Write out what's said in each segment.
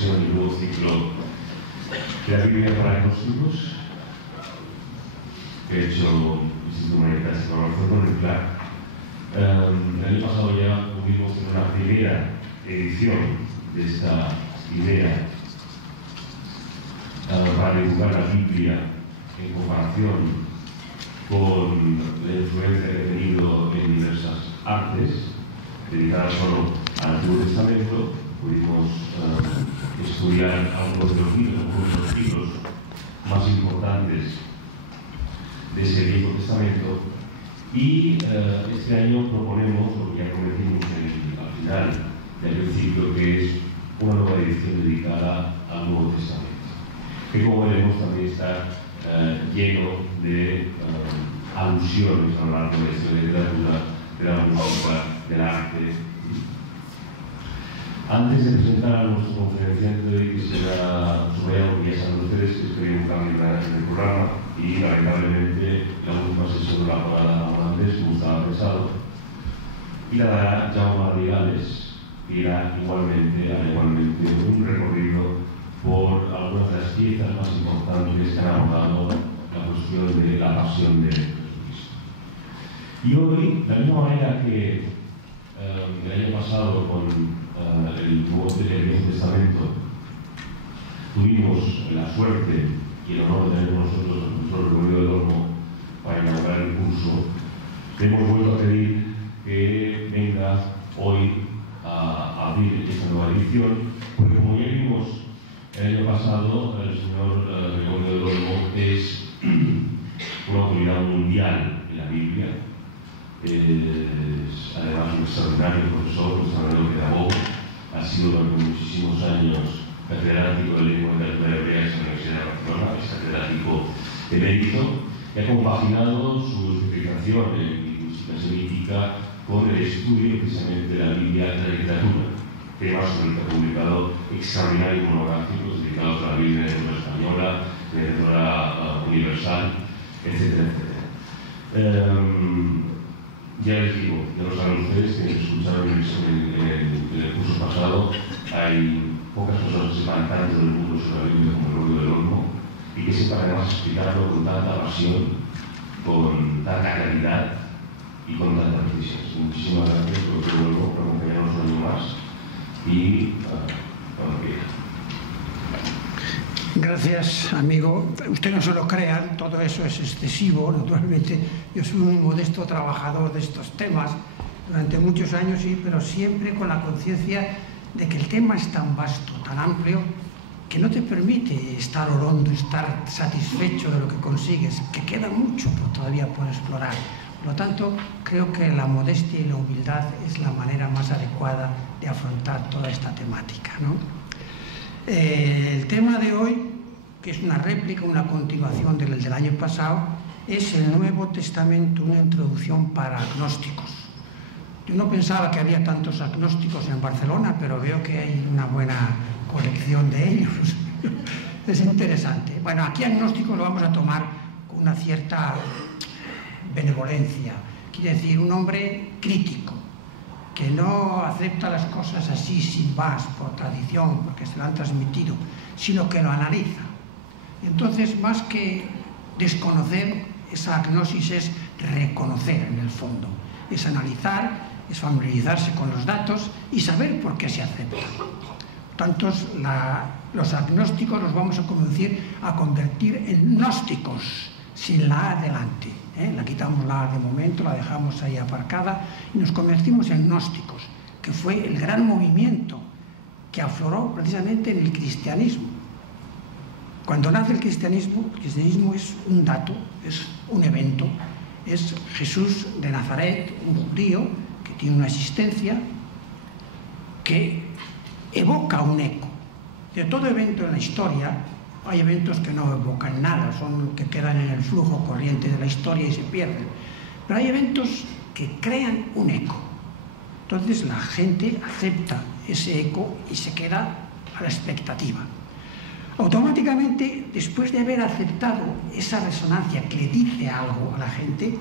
sesión y nuevo ciclo de la Biblia para agnósticos que he hecho Instituto Humanitas de Barcelona en CLAC. El año pasado ya pudimos tener una primera edición de esta idea para divulgar la Biblia en comparación con la influencia que ha tenido en diversas artes dedicadas solo al Antiguo Testamento. Pudimos estudiar algunos de los libros más importantes de ese Viejo Testamento y este año proponemos lo que ya prometimos al final del ciclo, que es una nueva edición dedicada al Nuevo Testamento, que como veremos también está lleno de alusiones a lo largo de esta literatura, de la música, del arte. Antes de presentar a nuestro conferenciante de hoy, quisiera subrayar lo que ya saben ustedes, que estoy un cambio en el programa y lamentablemente la última sesión de la palabra antes me estaba pesado y la dará Jaume Ardigales, que irá igualmente un recorrido por algunas de las piezas más importantes que han abordado la cuestión de la pasión de Jesucristo. Y hoy, de la misma manera que el año pasado con el Nuevo Testamento tuvimos la suerte y el honor de tener con nosotros al profesor Gregorio del Olmo para inaugurar el curso, le hemos vuelto a pedir que venga hoy a abrir esta nueva edición, porque como ya vimos el año pasado, el señor Gregorio del Olmo es una autoridad mundial en la Biblia. Es además un extraordinario profesor, un extraordinario pedagogo, ha sido durante muchísimos años catedrático de lengua y literatura hebrea en la Universidad de Barcelona, es catedrático emérito, y ha compaginado su especialización en lingüística semítica con el estudio precisamente de la Biblia y la literatura, temas sobre el que ha publicado extraordinarios monográficos dedicados a la Biblia en lengua española, en literatura universal, etcétera, etcétera. Ya les digo, ya lo saben ustedes, que escucharon en el curso pasado, hay pocas personas que sepan tanto del mundo sobre la Biblia como el Gregorio del Olmo, y que sepan además explicarlo con tanta pasión, con tanta claridad y con tanta precisión. Muchísimas gracias por el Olmo, por acompañarnos un año más y cuando quiera. Gracias, amigo. Usted no se lo crea, todo eso es excesivo, naturalmente. Yo soy un modesto trabajador de estos temas durante muchos años, sí, pero siempre con la conciencia de que el tema es tan vasto, tan amplio, que no te permite estar orondo, estar satisfecho de lo que consigues, que queda mucho todavía por explorar. Por lo tanto, creo que la modestia y la humildad es la manera más adecuada de afrontar toda esta temática, ¿no? El tema de hoy, que es una réplica, una continuación del año pasado, es el Nuevo Testamento, una introducción para agnósticos. Yo no pensaba que había tantos agnósticos en Barcelona, pero veo que hay una buena colección de ellos. Es interesante. Bueno, aquí agnósticos lo vamos a tomar con una cierta benevolencia. Quiere decir, un hombre crítico, que no acepta las cosas así sin más, por tradición, porque se lo han transmitido, sino que lo analiza. Entonces, más que desconocer, esa agnosis es reconocer en el fondo, es analizar, es familiarizarse con los datos y saber por qué se aceptan. Tantos los agnósticos los vamos a convertir en gnósticos, sin la A delante. La quitamos la A de momento, la dejamos ahí aparcada y nos convertimos en gnósticos, que fue el gran movimiento que afloró precisamente en el cristianismo. Cuando nace el cristianismo es un dato, es un evento, es Jesús de Nazaret, un judío que tiene una existencia que evoca un eco. De todo evento en la historia, hay eventos que no evocan nada, son los que quedan en el flujo corriente de la historia y se pierden. Pero hay eventos que crean un eco. Entonces la gente acepta ese eco y se queda a la expectativa. Automáticamente, después de haber aceptado esa resonancia que le dice algo a la gente,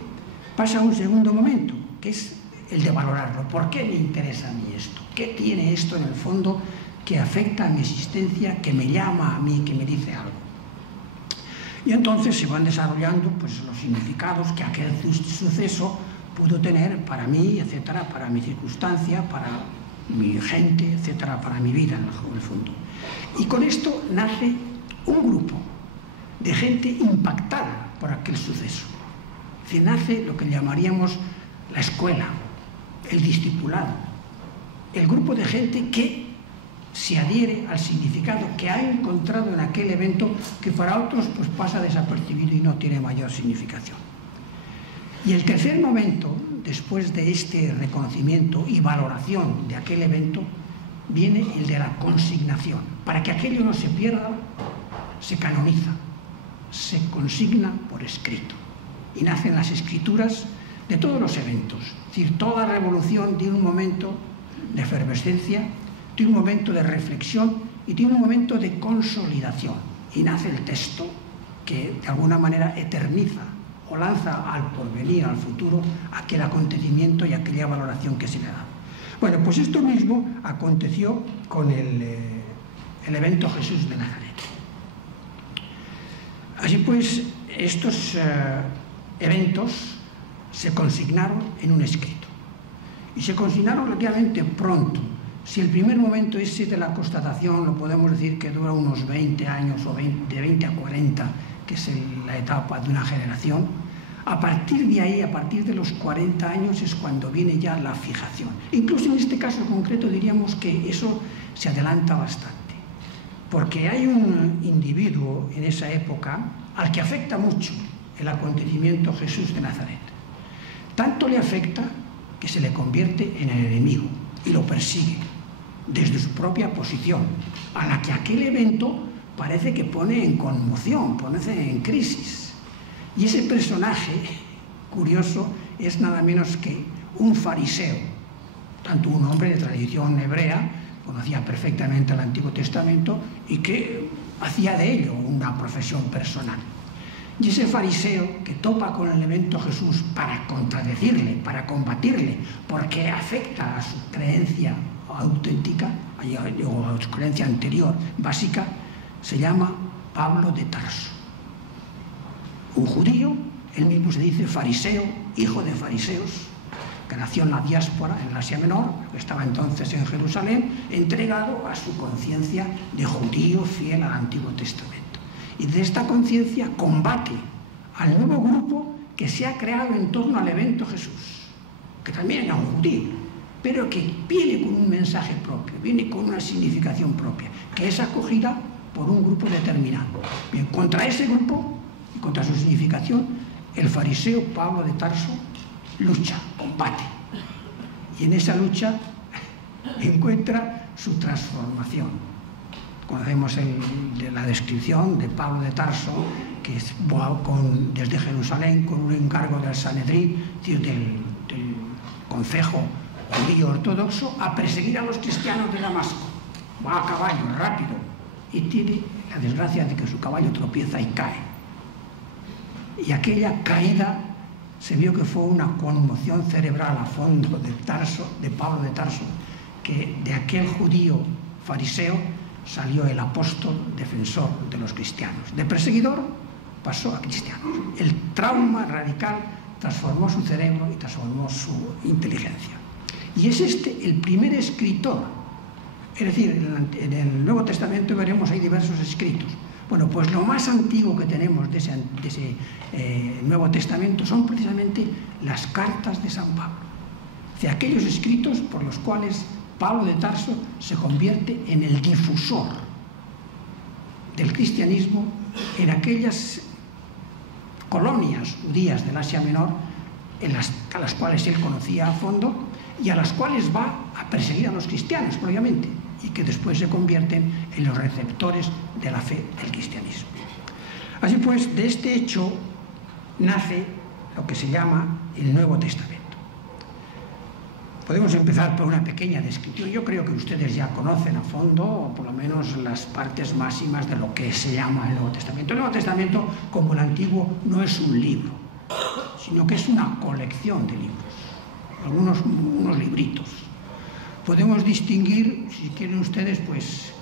pasa a un segundo momento, que es el de valorarlo. ¿Por qué me interesa a mí esto? ¿Qué tiene esto en el fondo que afecta a mi existencia, que me llama a mí, que me dice algo. Y entonces se van desarrollando pues, los significados que aquel suceso pudo tener para mí, etcétera, para mi circunstancia, para mi gente, etcétera, para mi vida en el fondo. Y con esto nace un grupo de gente impactada por aquel suceso. Se nace lo que llamaríamos la escuela, el discipulado, el grupo de gente que se adhiere al significado que ha encontrado en aquel evento que para otros pues, pasa desapercibido y no tiene mayor significación. Y el tercer momento, después de este reconocimiento y valoración de aquel evento, viene el de la consignación. Para que aquello no se pierda, se canoniza, se consigna por escrito. Y nacen las escrituras de todos los eventos. Es decir, toda revolución tiene un momento de efervescencia, tiene un momento de reflexión y tiene un momento de consolidación. Y nace el texto que de alguna manera eterniza o lanza al porvenir, al futuro, aquel acontecimiento y aquella valoración que se le da. Bueno, pues esto mismo aconteció con el evento Jesús de Nazaret. Así pues, estos eventos se consignaron en un escrito. Y se consignaron relativamente pronto. Si el primer momento ese de la constatación lo podemos decir que dura unos 20 años o de 20 a 40, que es la etapa de una generación, a partir de ahí, a partir de los 40 años es cuando viene ya la fijación. Incluso en este caso concreto diríamos que eso se adelanta bastante, porque hay un individuo en esa época al que afecta mucho el acontecimiento Jesús de Nazaret. Tanto le afecta que se le convierte en el enemigo y lo persigue desde su propia posición, a la que aquel evento parece que pone en conmoción, pone en crisis. Y ese personaje curioso es nada menos que un fariseo, tanto un hombre de tradición hebrea, conocía perfectamente el Antiguo Testamento y que hacía de ello una profesión personal. Y ese fariseo que topa con el evento Jesús para contradecirle, para combatirle, porque afecta a su creencia auténtica o a su creencia anterior, básica, se llama Pablo de Tarso. Un judío, él mismo se dice fariseo, hijo de fariseos, que nació en la diáspora, en Asia Menor, que estaba entonces en Jerusalén, entregado a su conciencia de judío fiel al Antiguo Testamento. Y de esta conciencia combate al nuevo grupo que se ha creado en torno al evento Jesús, que también era un judío, pero que viene con un mensaje propio, viene con una significación propia, que es acogida por un grupo determinado. Bien, contra ese grupo y contra su significación, el fariseo Pablo de Tarso lucha, combate. Y en esa lucha encuentra su transformación. Conocemos la descripción de Pablo de Tarso, que va desde Jerusalén con un encargo del Sanedrín, es decir, del concejo judío ortodoxo, a perseguir a los cristianos de Damasco. Va a caballo, rápido, y tiene la desgracia de que su caballo tropieza y cae. Y aquella caída se vio que fue una conmoción cerebral a fondo de Pablo de Tarso, que de aquel judío fariseo salió el apóstol defensor de los cristianos. De perseguidor pasó a cristiano. El trauma radical transformó su cerebro y transformó su inteligencia. Y es este el primer escritor. Es decir, en el Nuevo Testamento veremos hay diversos escritos. Bueno, pues lo más antiguo que tenemos de ese Nuevo Testamento son precisamente las cartas de San Pablo. O sea, aquellos escritos por los cuales Pablo de Tarso se convierte en el difusor del cristianismo en aquellas colonias judías del Asia Menor a las cuales él conocía a fondo y a las cuales va a perseguir a los cristianos, obviamente, y que después se convierten en los receptores de la fe del cristianismo. Así pues, de este hecho nace lo que se llama el Nuevo Testamento. Podemos empezar por una pequeña descripción. Yo creo que ustedes ya conocen a fondo, o por lo menos las partes máximas de lo que se llama el Nuevo Testamento. El Nuevo Testamento, como el Antiguo, no es un libro, sino que es una colección de libros, unos libritos. podemos distinguir, si quieren ustedes, pues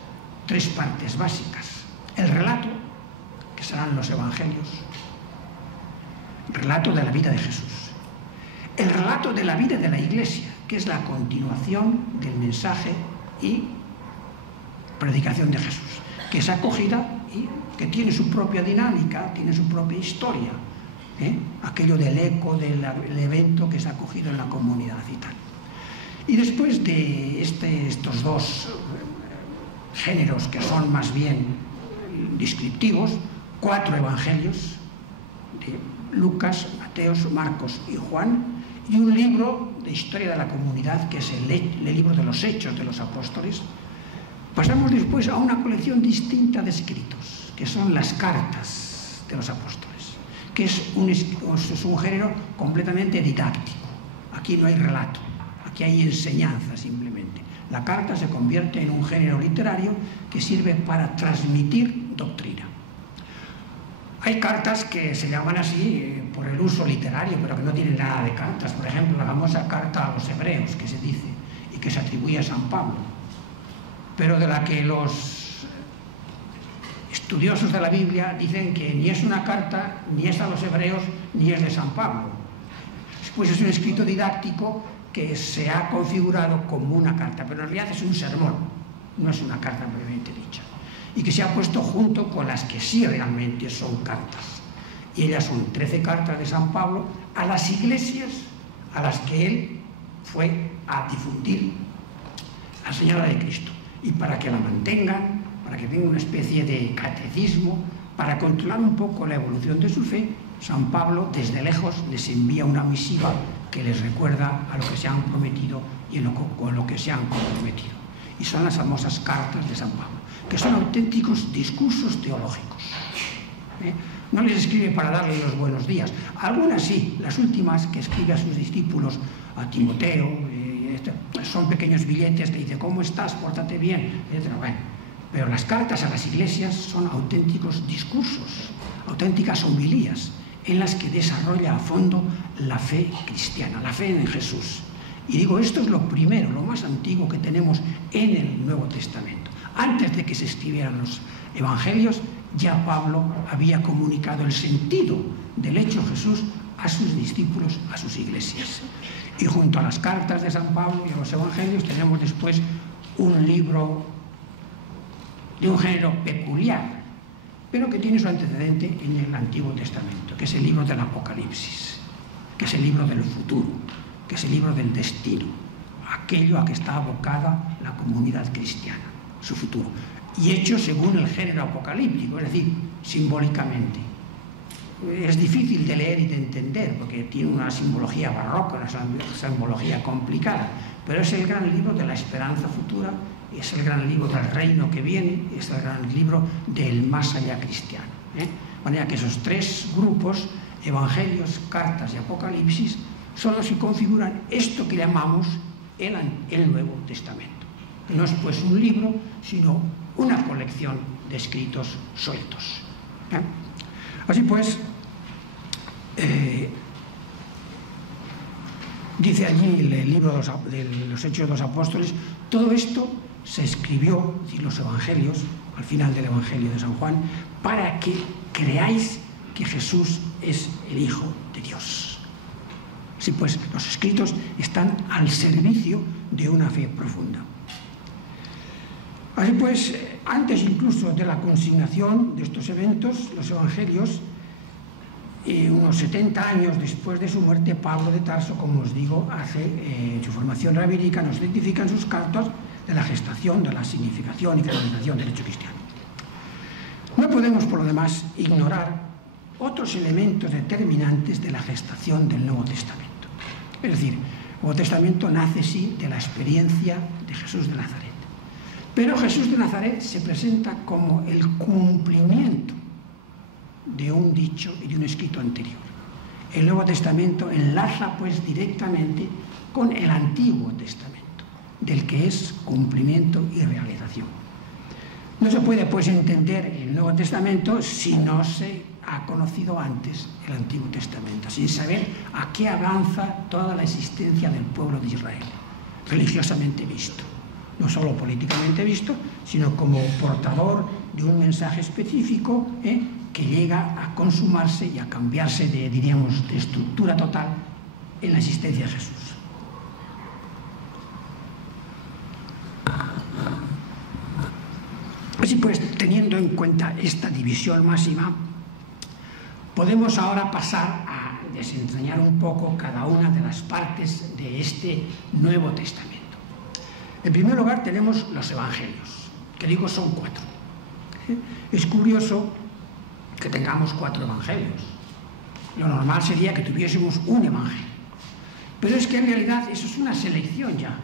3 partes básicas. El relato, que serán los evangelios, relato de la vida de Jesús. El relato de la vida de la Iglesia, que es la continuación del mensaje y predicación de Jesús, que es acogida y que tiene su propia dinámica, tiene su propia historia, aquello del eco del evento que es acogido en la comunidad y tal. Y después de estos 2 géneros que son más bien descriptivos, 4 evangelios de Lucas, Mateo, Marcos y Juan, y un libro de historia de la comunidad que es el libro de los Hechos de los Apóstoles. Pasamos después a una colección distinta de escritos, que son las cartas de los apóstoles, que es un género completamente didáctico. Aquí no hay relato, aquí hay enseñanza simplemente. La carta se convierte en un género literario que sirve para transmitir doctrina. Hay cartas que se llaman así por el uso literario, pero que no tienen nada de cartas. Por ejemplo, la famosa carta a los hebreos, que se dice, y que se atribuye a San Pablo, pero de la que los estudiosos de la Biblia dicen que ni es una carta, ni es a los hebreos, ni es de San Pablo. Pues es un escrito didáctico que se ha configurado como una carta, pero en realidad es un sermón, no es una carta propiamente dicha, y que se ha puesto junto con las que sí realmente son cartas. Y ellas son 13 cartas de San Pablo a las iglesias a las que él fue a difundir la señal de Cristo, y para que la mantengan, para que tenga una especie de catecismo, para controlar un poco la evolución de su fe. San Pablo desde lejos les envía una misiva que les recuerda a lo que se han prometido y con lo que se han comprometido. Y son las famosas cartas de San Pablo, que son auténticos discursos teológicos. No les escribe para darle los buenos días. Algunas sí, las últimas que escribe a sus discípulos, a Timoteo, son pequeños billetes que dice, ¿cómo estás? Pórtate bien, etc. Bueno, pero las cartas a las iglesias son auténticos discursos, auténticas homilías, en las que desarrolla a fondo la fe cristiana, la fe en Jesús. Y digo, esto es lo primero, lo más antiguo que tenemos en el Nuevo Testamento. Antes de que se escribieran los evangelios, ya Pablo había comunicado el sentido del hecho Jesús a sus discípulos, a sus iglesias. Y junto a las cartas de San Pablo y a los evangelios tenemos después un libro de un género peculiar, pero que tiene su antecedente en el Antiguo Testamento, que es el libro del Apocalipsis, que es el libro del futuro, que es el libro del destino, aquello a que está abocada la comunidad cristiana, su futuro, y hecho según el género apocalíptico, es decir, simbólicamente. Es difícil de leer y de entender, porque tiene una simbología barroca, una simbología complicada, pero es el gran libro de la esperanza futura, es el gran libro del reino que viene, es el gran libro del más allá cristiano. De manera que esos 3 grupos, evangelios, cartas y apocalipsis, son los que configuran esto que llamamos el Nuevo Testamento. No es pues un libro, sino una colección de escritos sueltos. Así pues, dice allí el libro de los Hechos de los Apóstoles, todo esto se escribió, y los evangelios, al final del Evangelio de San Juan, para que creáis que Jesús es el Hijo de Dios. Así pues, los escritos están al servicio de una fe profunda. Así pues, antes incluso de la consignación de estos eventos, los evangelios, unos 70 años después de su muerte, Pablo de Tarso, como os digo, hace su formación rabínica, nos identifica en sus cartas de la gestación, de la significación y canonización del hecho cristiano. No podemos, por lo demás, ignorar otros elementos determinantes de la gestación del Nuevo Testamento. Es decir, el Nuevo Testamento nace, sí, de la experiencia de Jesús de Nazaret. Pero Jesús de Nazaret se presenta como el cumplimiento de un dicho y de un escrito anterior. El Nuevo Testamento enlaza, pues, directamente con el Antiguo Testamento, del que es cumplimiento y realización. No se puede, pues, entender el Nuevo Testamento si no se ha conocido antes el Antiguo Testamento, sin saber a qué avanza toda la existencia del pueblo de Israel. religiosamente visto, no solo políticamente visto, sino como portador de un mensaje específico que llega a consumarse y a cambiarse de, diríamos, de estructura total en la existencia de Jesús. Así pues, teniendo en cuenta esta división máxima, podemos ahora pasar a desentrañar un poco cada una de las partes de este Nuevo Testamento. En primer lugar tenemos los evangelios, que digo son 4. Es curioso que tengamos 4 evangelios. Lo normal sería que tuviésemos un evangelio. Pero es que en realidad eso es una selección ya.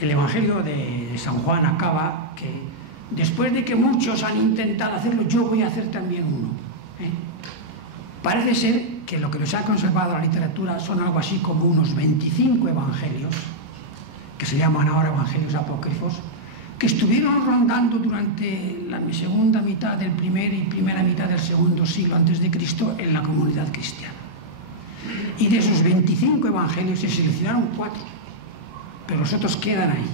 El evangelio de San Juan acaba que después de que muchos han intentado hacerlo, yo voy a hacer también uno. Parece ser que lo que nos ha conservado la literatura son algo así como unos 25 evangelios, que se llaman ahora evangelios apócrifos, que estuvieron rondando durante la segunda mitad del primer y primera mitad del segundo siglo antes de Cristo en la comunidad cristiana. Y de esos 25 evangelios se seleccionaron 4, pero los otros quedan ahí.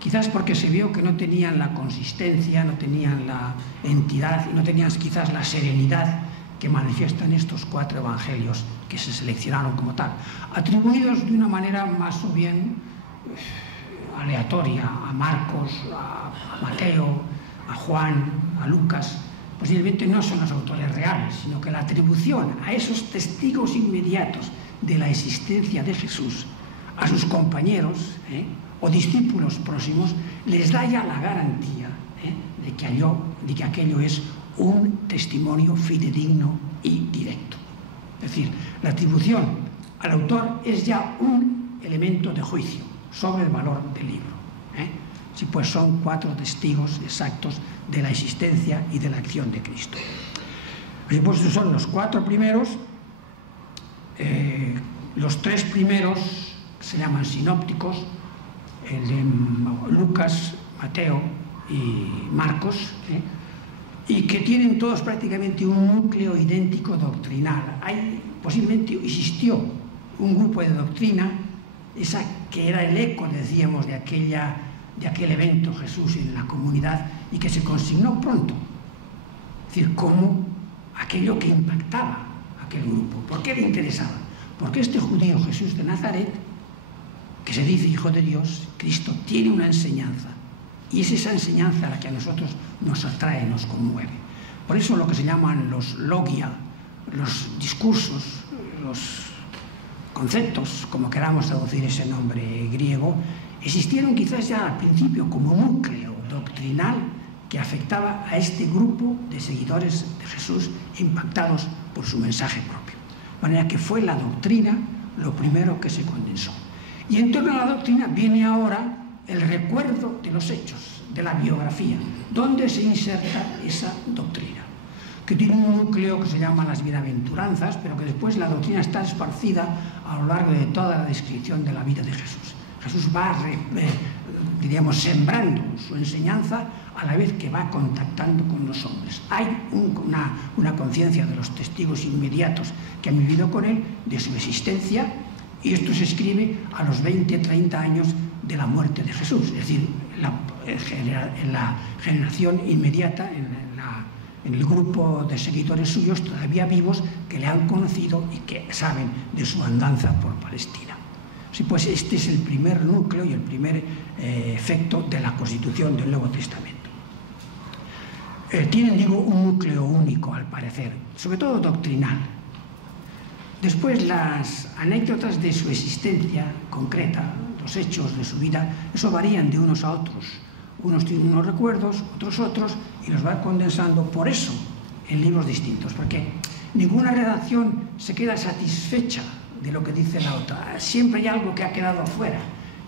Quizás porque se vio que no tenían la consistencia, no tenían la entidad, no tenían quizás la serenidad que manifiestan estos 4 evangelios que se seleccionaron como tal, atribuidos de una manera más o bien aleatoria a Marcos, a Mateo, a Juan, a Lucas. Posiblemente no son los autores reales, sino que la atribución a esos testigos inmediatos de la existencia de Jesús, a sus compañeros o discípulos próximos, les da ya la garantía de que aquello es un testimonio fidedigno y directo. Es decir, la atribución al autor es ya un elemento de juicio sobre el valor del libro. Sí, pues son 4 testigos exactos de la existencia y de la acción de Cristo. Pues estos son los 4 primeros. Los 3 primeros se llaman sinópticos, el de Lucas, Mateo y Marcos, y que tienen todos prácticamente un núcleo idéntico doctrinal. Posiblemente existió un grupo de doctrina, esa que era el eco, decíamos, de aquel evento Jesús en la comunidad, y que se consignó pronto. Es decir, como aquello que impactaba a aquel grupo. ¿Por qué le interesaba? Porque este judío Jesús de Nazaret, que se dice Hijo de Dios, Cristo, tiene una enseñanza. Y es esa enseñanza la que a nosotros nos atrae, nos conmueve. Por eso lo que se llaman los logia, los discursos, los conceptos, como queramos traducir ese nombre griego, existieron quizás ya al principio como núcleo doctrinal que afectaba a este grupo de seguidores de Jesús impactados por su mensaje propio. De manera que fue la doctrina lo primero que se condensó. Y en torno a la doctrina viene ahora el recuerdo de los hechos, de la biografía, donde se inserta esa doctrina, que tiene un núcleo que se llama las bienaventuranzas, pero que después la doctrina está esparcida a lo largo de toda la descripción de la vida de Jesús. Jesús va, diríamos, sembrando su enseñanza a la vez que va contactando con los hombres. Hay una conciencia de los testigos inmediatos que han vivido con él, de su existencia, y esto se escribe a los 20-30 años de la muerte de Jesús, es decir, en la generación inmediata, en el grupo de seguidores suyos todavía vivos que le han conocido y que saben de su andanza por Palestina. Sí, pues este es el primer núcleo y el primer efecto de la constitución del Nuevo Testamento. Tienen, digo, un núcleo único, al parecer, sobre todo doctrinal. Después, las anécdotas de su existencia concreta, los hechos de su vida, eso varían de unos a otros. Unos tienen unos recuerdos, otros, y los va condensando por eso en libros distintos, porque ninguna redacción se queda satisfecha de lo que dice la otra. Siempre hay algo que ha quedado afuera.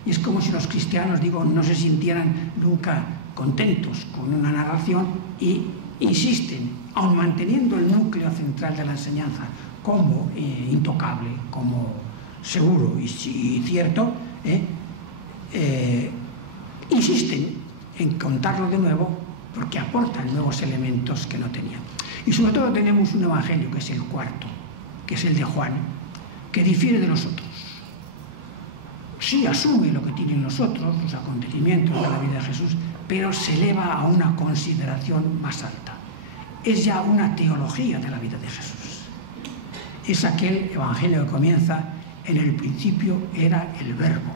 Y es como si los cristianos, digo, no se sintieran nunca contentos con una narración y insisten, aun manteniendo el núcleo central de la enseñanza como intocable, como seguro y cierto, insisten en contarlo de nuevo porque aportan nuevos elementos que no tenían. Y sobre todo tenemos un evangelio, que es el cuarto, que es el de Juan, que difiere de los otros. sí asume lo que tienen los otros, los acontecimientos de la vida de Jesús, pero se eleva a una consideración más alta. Es ya una teología de la vida de Jesús. Es aquel evangelio que comienza: en el principio era el verbo.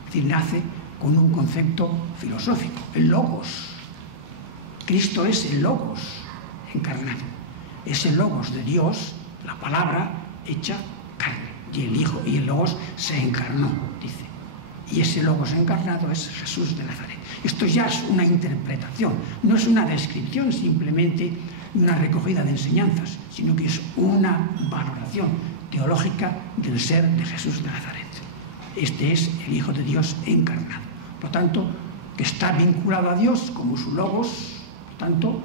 Es decir, nace con un concepto filosófico, el logos. Cristo es el logos encarnado. Es el logos de Dios, la palabra hecha carne. Y el Hijo y el logos se encarnó, dice. Y ese logos encarnado es Jesús de Nazaret. Esto ya es una interpretación, no es una descripción simplemente de una recogida de enseñanzas, sino que es una valoración teológica del ser de Jesús de Nazaret. Este es el Hijo de Dios encarnado. Por tanto, que está vinculado a Dios como su logos, por tanto,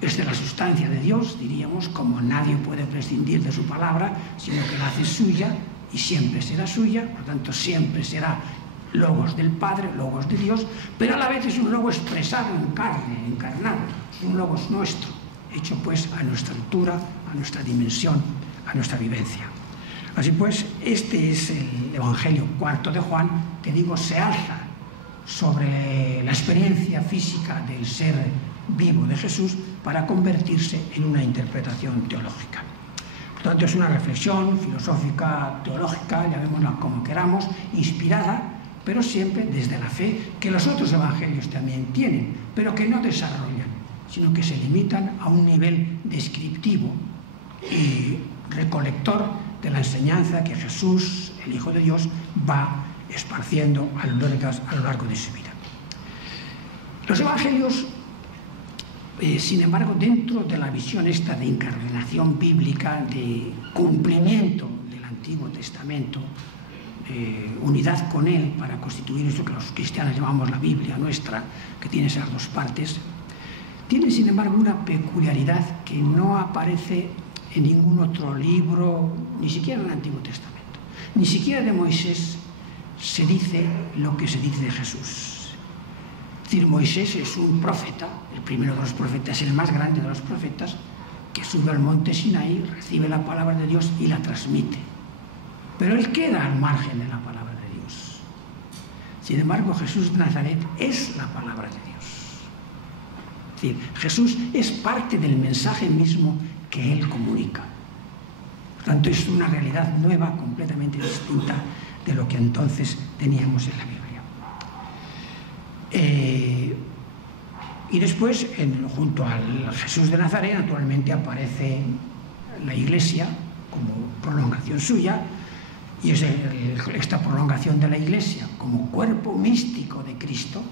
es de la sustancia de Dios, diríamos, como nadie puede prescindir de su palabra, sino que la hace suya y siempre será suya, por tanto, siempre será logos del Padre, logos de Dios, pero a la vez es un logos expresado en carne, encarnado, es un logos nuestro, hecho pues a nuestra altura, a nuestra dimensión, a nuestra vivencia. Así pues, este es el Evangelio cuarto de Juan, que digo, se alza sobre la experiencia física del ser vivo de Jesús para convertirse en una interpretación teológica. Por tanto, es una reflexión filosófica, teológica, llamémosla como queramos, inspirada, pero siempre desde la fe que los otros evangelios también tienen, pero que no desarrollan, sino que se limitan a un nivel descriptivo y recolector de la enseñanza que Jesús, el Hijo de Dios, va esparciendo a lo largo de su vida. Los evangelios, sin embargo, dentro de la visión esta de encarnación bíblica, de cumplimiento del Antiguo Testamento, unidad con él para constituir eso que los cristianos llamamos la Biblia nuestra, que tiene esas dos partes, tiene sin embargo una peculiaridad que no aparece en ningún otro libro, ni siquiera en el Antiguo Testamento, ni siquiera de Moisés se dice lo que se dice de Jesús. Es decir, Moisés es un profeta, el primero de los profetas, el más grande de los profetas, que sube al monte Sinaí, recibe la palabra de Dios y la transmite. Pero él queda al margen de la palabra de Dios. Sin embargo, Jesús de Nazaret es la palabra de Dios. Es decir, Jesús es parte del mensaje mismo que él comunica. Por tanto, es una realidad nueva, completamente distinta de lo que entonces teníamos en la Biblia. Y después, junto al Jesús de Nazaret, naturalmente aparece la Iglesia como prolongación suya, y es esta prolongación de la Iglesia como cuerpo místico de Cristo,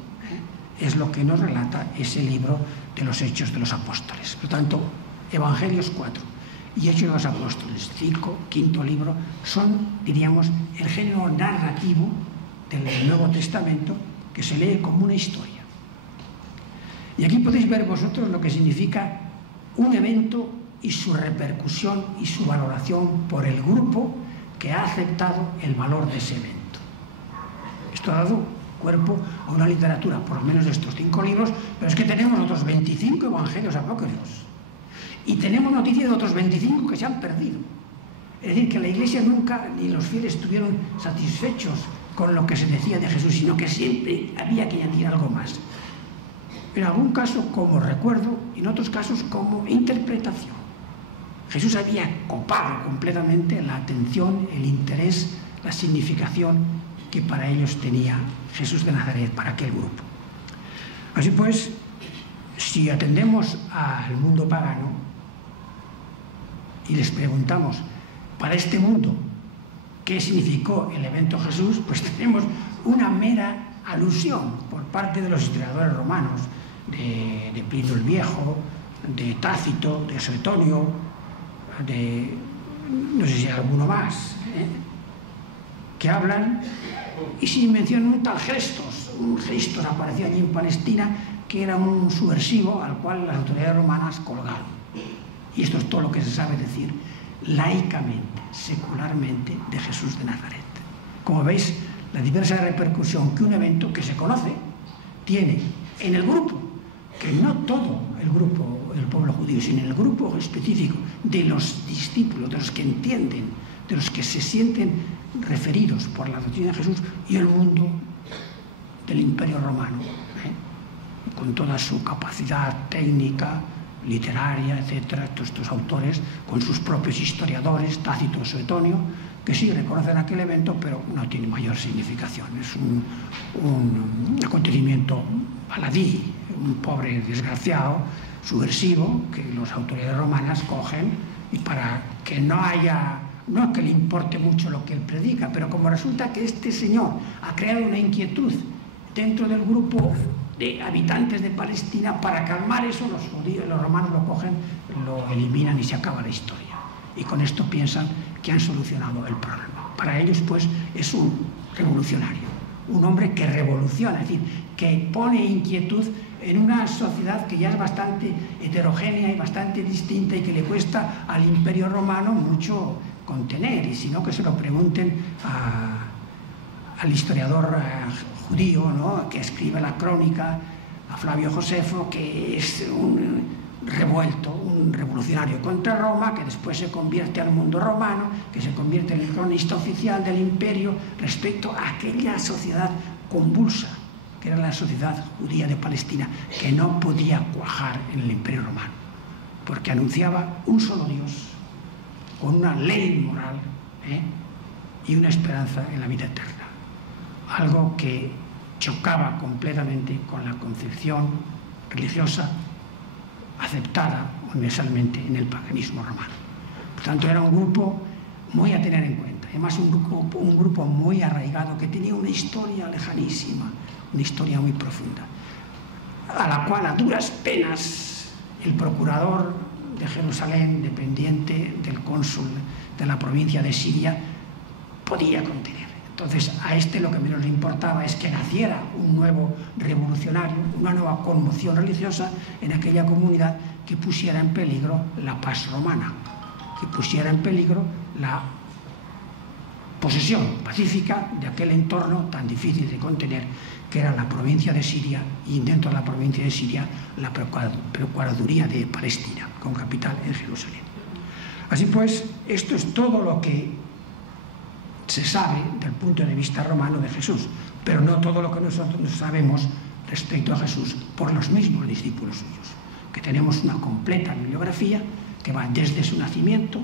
es lo que nos relata ese libro de los Hechos de los Apóstoles. Por tanto, Evangelios 4 y Hechos de los Apóstoles 5, quinto libro, son, diríamos, el género narrativo del Nuevo Testamento que se lee como una historia. Y aquí podéis ver vosotros lo que significa un evento y su repercusión y su valoración por el grupo que ha aceptado el valor de ese evento. Esto ha dado cuerpo a una literatura, por lo menos de estos 5 libros, pero es que tenemos otros 25 evangelios apócrifos. Y tenemos noticias de otros 25 que se han perdido. Es decir, que la Iglesia nunca, ni los fieles, estuvieron satisfechos con lo que se decía de Jesús, sino que siempre había que añadir algo más. En algún caso como recuerdo, y en otros casos como interpretación. Jesús había copado completamente la atención, el interés, la significación que para ellos tenía Jesús de Nazaret, para aquel grupo. Así pues, si atendemos al mundo pagano y les preguntamos para este mundo qué significó el evento Jesús, pues tenemos una mera alusión por parte de los historiadores romanos, de Plinio el Viejo, de Tácito, de Suetonio, de no sé si hay alguno más, que hablan, y sin mencionar un tal Gestos. Un Gestos apareció allí en Palestina, que era un subversivo al cual las autoridades romanas colgaron. Y esto es todo lo que se sabe decir laicamente, secularmente, de Jesús de Nazaret. Como veis, la diversa repercusión que un evento que se conoce tiene en el grupo, que no todo el grupo del pueblo judío, sino en el grupo específico de los discípulos, de los que entienden, de los que se sienten referidos por la doctrina de Jesús y el mundo del Imperio Romano, con toda su capacidad técnica, literaria, etcétera, estos autores, con sus propios historiadores, Tácito y Suetonio, que sí reconocen aquel evento, pero no tiene mayor significación. Es un acontecimiento baladí, un pobre desgraciado, subversivo, que las autoridades romanas cogen, y para que no es que le importe mucho lo que él predica, pero como resulta que este señor ha creado una inquietud dentro del grupo de habitantes de Palestina, para calmar eso, los judíos, los romanos lo cogen, lo eliminan y se acaba la historia. Y con esto piensan que han solucionado el problema. Para ellos, pues, es un revolucionario, un hombre que revoluciona, es decir, que pone inquietud en una sociedad que ya es bastante heterogénea y bastante distinta y que le cuesta al Imperio Romano mucho contener. Y si no, que se lo pregunten al historiador judío, ¿no?, que escribe la crónica, a Flavio Josefo, que es un revuelto, un revolucionario contra Roma, que después se convierte al mundo romano, que se convierte en el cronista oficial del imperio respecto a aquella sociedad convulsa, que era la sociedad judía de Palestina, que no podía cuajar en el Imperio Romano, porque anunciaba un solo Dios, con una ley moral y una esperanza en la vida eterna. Algo que chocaba completamente con la concepción religiosa aceptada universalmente en el paganismo romano. Por tanto, era un grupo muy a tener en cuenta. Además, un grupo muy arraigado, que tenía una historia lejanísima, una historia muy profunda, a la cual a duras penas el procurador de Jerusalén, dependiente del cónsul de la provincia de Siria, podía contener. Entonces, a este lo que menos le importaba es que naciera un nuevo revolucionario, una nueva conmoción religiosa en aquella comunidad, que pusiera en peligro la paz romana, que pusiera en peligro la posesión pacífica de aquel entorno tan difícil de contener, que era la provincia de Siria, y dentro de la provincia de Siria la Procuraduría de Palestina, con capital en Jerusalén. Así pues, esto es todo lo que se sabe del punto de vista romano de Jesús, pero no todo lo que nosotros sabemos respecto a Jesús por los mismos discípulos suyos, que tenemos una completa bibliografía que va desde su nacimiento,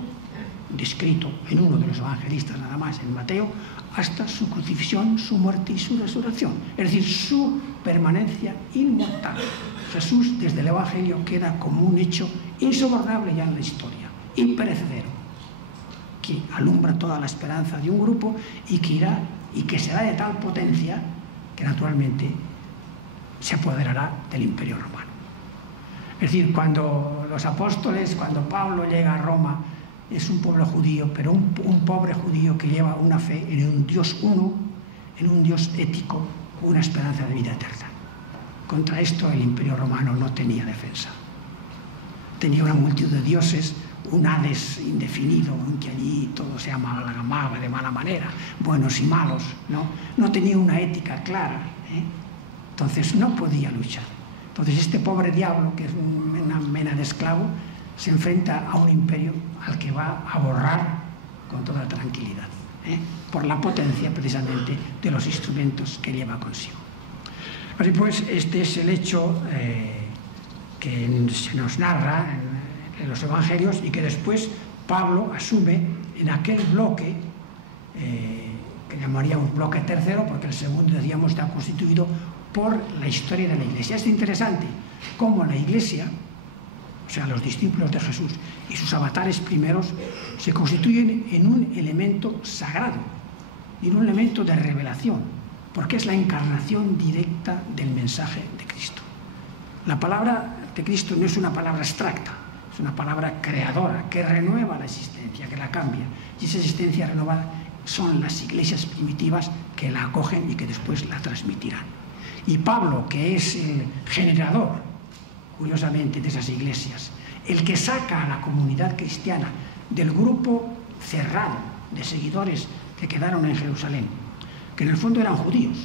descrito en uno de los evangelistas nada más, en Mateo, hasta su crucifixión, su muerte y su resurrección, es decir, su permanencia inmortal. Jesús, desde el Evangelio, queda como un hecho insobornable ya en la historia, imperecedero, que alumbra toda la esperanza de un grupo y que irá y que será de tal potencia que naturalmente se apoderará del Imperio Romano. Es decir, cuando los apóstoles, cuando Pablo llega a Roma, es un pueblo judío, pero un pobre judío que lleva una fe en un Dios uno, en un Dios ético, una esperanza de vida eterna. Contra esto el Imperio Romano no tenía defensa. Tenía una multitud de dioses, un Hades indefinido, en que allí todo se amalgamaba de mala manera, buenos y malos, ¿no? No tenía una ética clara, entonces no podía luchar. Entonces este pobre diablo, que es una mena de esclavo, se enfrenta a un imperio al que va a borrar con toda tranquilidad, por la potencia precisamente de los instrumentos que lleva consigo. Así pues, este es el hecho que se nos narra en los evangelios y que después Pablo asume en aquel bloque que llamaríamos bloque tercero, porque el segundo, decíamos, está constituido por la historia de la Iglesia. Es interesante cómo la Iglesia, o sea, los discípulos de Jesús y sus avatares primeros, se constituyen en un elemento sagrado, en un elemento de revelación, porque es la encarnación directa del mensaje de Cristo. La palabra de Cristo no es una palabra abstracta, es una palabra creadora, que renueva la existencia, que la cambia. Y esa existencia renovada son las iglesias primitivas que la acogen y que después la transmitirán. Y Pablo, que es el generador, curiosamente, de esas iglesias, el que saca a la comunidad cristiana del grupo cerrado de seguidores que quedaron en Jerusalén, que en el fondo eran judíos,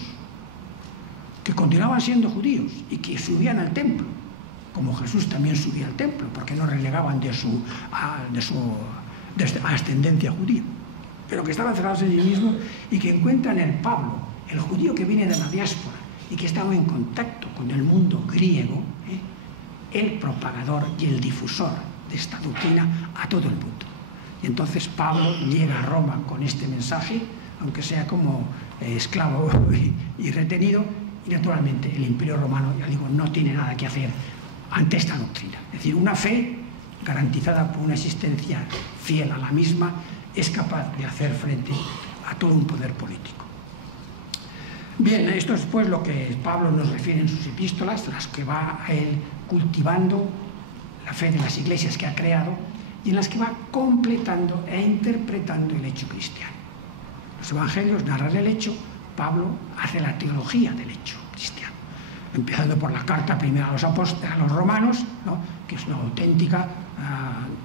que continuaban siendo judíos y que subían al templo, como Jesús también subía al templo, porque no relegaban de su ascendencia judía. pero que estaban cerrados en sí mismos y que encuentran en Pablo, el judío que viene de la diáspora y que estaba en contacto con el mundo griego, el propagador y el difusor de esta doctrina a todo el mundo. Y entonces Pablo llega a Roma con este mensaje, aunque sea como esclavo y retenido, y naturalmente el Imperio Romano, ya digo, no tiene nada que hacer ante esta doctrina. Es decir, una fe garantizada por una existencia fiel a la misma es capaz de hacer frente a todo un poder político. Bien, esto es pues lo que Pablo nos refiere en sus epístolas, las que va a él cultivando la fe de las iglesias que ha creado y en las que va completando e interpretando el hecho cristiano. Los evangelios narran el hecho, Pablo hace la teología del hecho cristiano, empezando por la carta primera a los romanos, ¿no?, que es una auténtica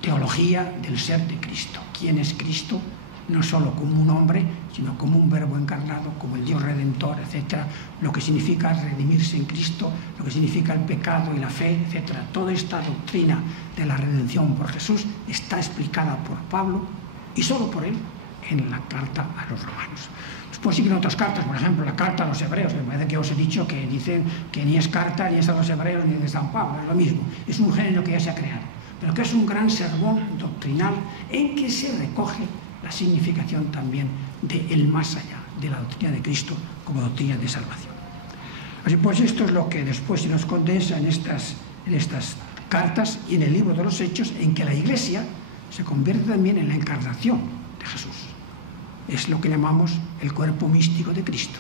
teología del ser de Cristo. ¿Quién es Cristo? No solo como un hombre, sino como un verbo encarnado, como el Dios redentor, etc. Lo que significa redimirse en Cristo, lo que significa el pecado y la fe, etc. Toda esta doctrina de la redención por Jesús está explicada por Pablo, y solo por él, en la carta a los romanos. Después siguen otras cartas, por ejemplo, la carta a los hebreos. Me parece que os he dicho que dicen que ni es carta, ni es a los hebreos, ni es de San Pablo, es lo mismo. Es un género que ya se ha creado, pero que es un gran sermón doctrinal en que se recoge la significación también del más allá, de la doctrina de Cristo como doctrina de salvación. Así pues, esto es lo que después se nos condensa en estas cartas y en el libro de los Hechos, en que la Iglesia se convierte también en la encarnación de Jesús. Es lo que llamamos el cuerpo místico de Cristo.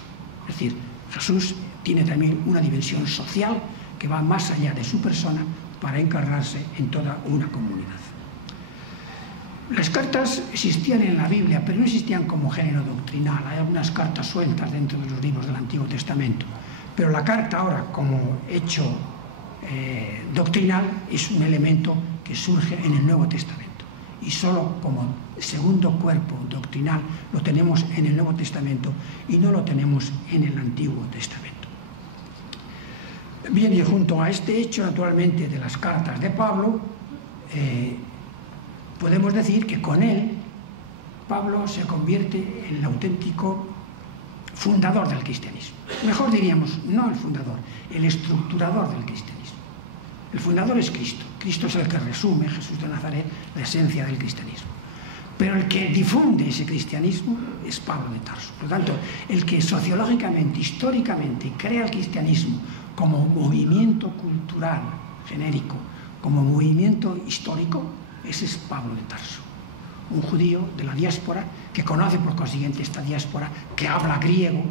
Es decir, Jesús tiene también una dimensión social que va más allá de su persona para encarnarse en toda una comunidad. Las cartas existían en la Biblia, pero no existían como género doctrinal. Hay algunas cartas sueltas dentro de los libros del Antiguo Testamento. Pero la carta ahora, como hecho doctrinal, es un elemento que surge en el Nuevo Testamento. Y solo como segundo cuerpo doctrinal lo tenemos en el Nuevo Testamento y no lo tenemos en el Antiguo Testamento. Bien, y junto a este hecho, naturalmente, de las cartas de Pablo, podemos decir que con él Pablo se convierte en el auténtico fundador del cristianismo. Mejor diríamos, no el fundador, el estructurador del cristianismo. El fundador es Cristo. Cristo es el que resume, Jesús de Nazaret, la esencia del cristianismo. Pero el que difunde ese cristianismo es Pablo de Tarso. Por lo tanto, el que sociológicamente, históricamente, crea el cristianismo como movimiento cultural genérico, como movimiento histórico, ese es Pablo de Tarso. Un judío de la diáspora que conoce por consiguiente esta diáspora, que habla griego,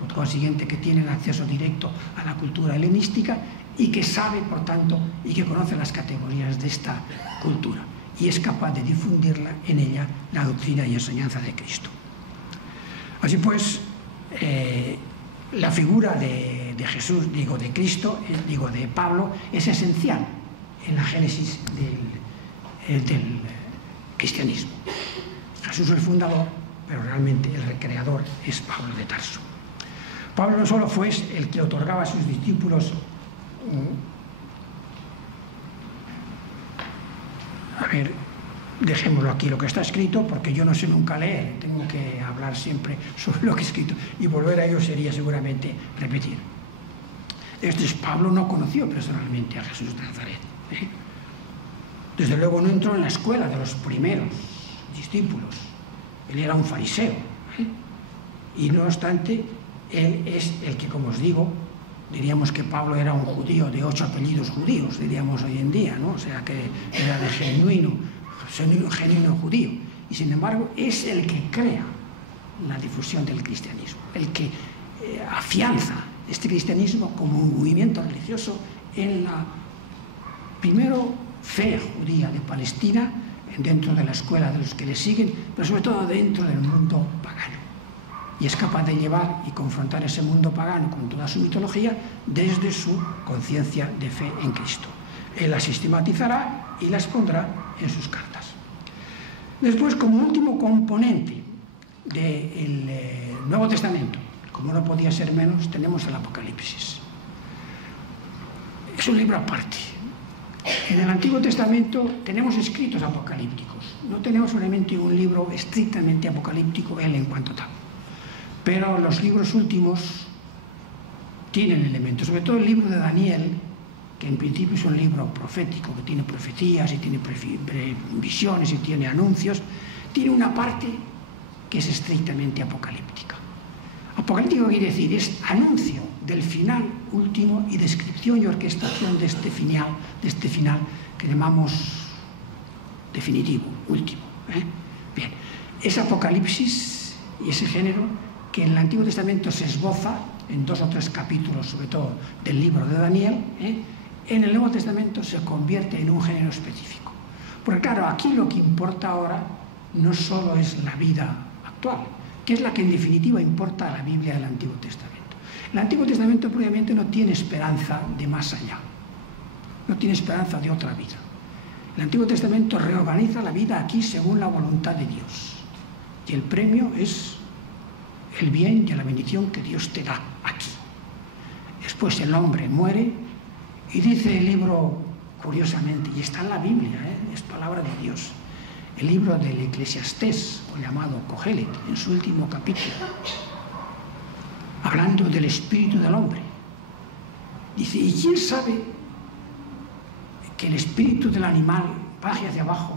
por consiguiente que tiene el acceso directo a la cultura helenística y que sabe, por tanto, y que conoce las categorías de esta cultura y es capaz de difundirla en ella la doctrina y enseñanza de Cristo. Así pues, la figura de Jesús, de Cristo, de Pablo, es esencial en la génesis del cristianismo. Jesús es el fundador, pero realmente el recreador es Pablo de Tarso. Pablo no solo fue el que otorgaba a sus discípulos dejémoslo aquí lo que está escrito, porque yo no sé nunca leer, tengo que hablar siempre sobre lo que he escrito y volver a ello sería seguramente repetir. Pablo no conoció personalmente a Jesús de Nazaret. Desde luego no entró en la escuela de los primeros discípulos. Él era un fariseo. Y no obstante, él es el que, como os digo, diríamos que Pablo era un judío de 8 apellidos judíos, diríamos hoy en día, ¿no? O sea, que era de genuino judío. Y sin embargo, es el que crea la difusión del cristianismo, el que afianza este cristianismo como un movimiento religioso en la, primero, fe judía de Palestina, dentro de la escuela de los que le siguen, pero sobre todo dentro del mundo pagano. Y es capaz de llevar y confrontar ese mundo pagano con toda su mitología desde su conciencia de fe en Cristo. Él las sistematizará y las pondrá en sus cartas. Después, como último componente del Nuevo Testamento, como no podía ser menos, tenemos el Apocalipsis. Es un libro aparte. En el Antiguo Testamento tenemos escritos apocalípticos. No tenemos solamente un libro estrictamente apocalíptico, él en cuanto tal. Pero los libros últimos tienen elementos, sobre todo el libro de Daniel, que en principio es un libro profético, que tiene profecías y tiene visiones y tiene anuncios, tiene una parte que es estrictamente apocalíptica. Apocalíptico quiere decir, es anuncio del final último y descripción y orquestación de este final que llamamos definitivo, último. Bien, es Apocalipsis y ese género que en el Antiguo Testamento se esboza en 2 o 3 capítulos, sobre todo del libro de Daniel, en el Nuevo Testamento se convierte en un género específico. Porque claro, aquí lo que importa ahora no solo es la vida actual, que es la que en definitiva importa a la Biblia del Antiguo Testamento. El Antiguo Testamento previamente no tiene esperanza de más allá, no tiene esperanza de otra vida. El Antiguo Testamento reorganiza la vida aquí según la voluntad de Dios. Y el premio es el bien y la bendición que Dios te da aquí. Después el hombre muere y dice el libro, curiosamente, y está en la Biblia, es palabra de Dios, el libro del Eclesiastés, o llamado Cogelet, en su último capítulo, hablando del espíritu del hombre. Dice, ¿y quién sabe que el espíritu del animal baje hacia abajo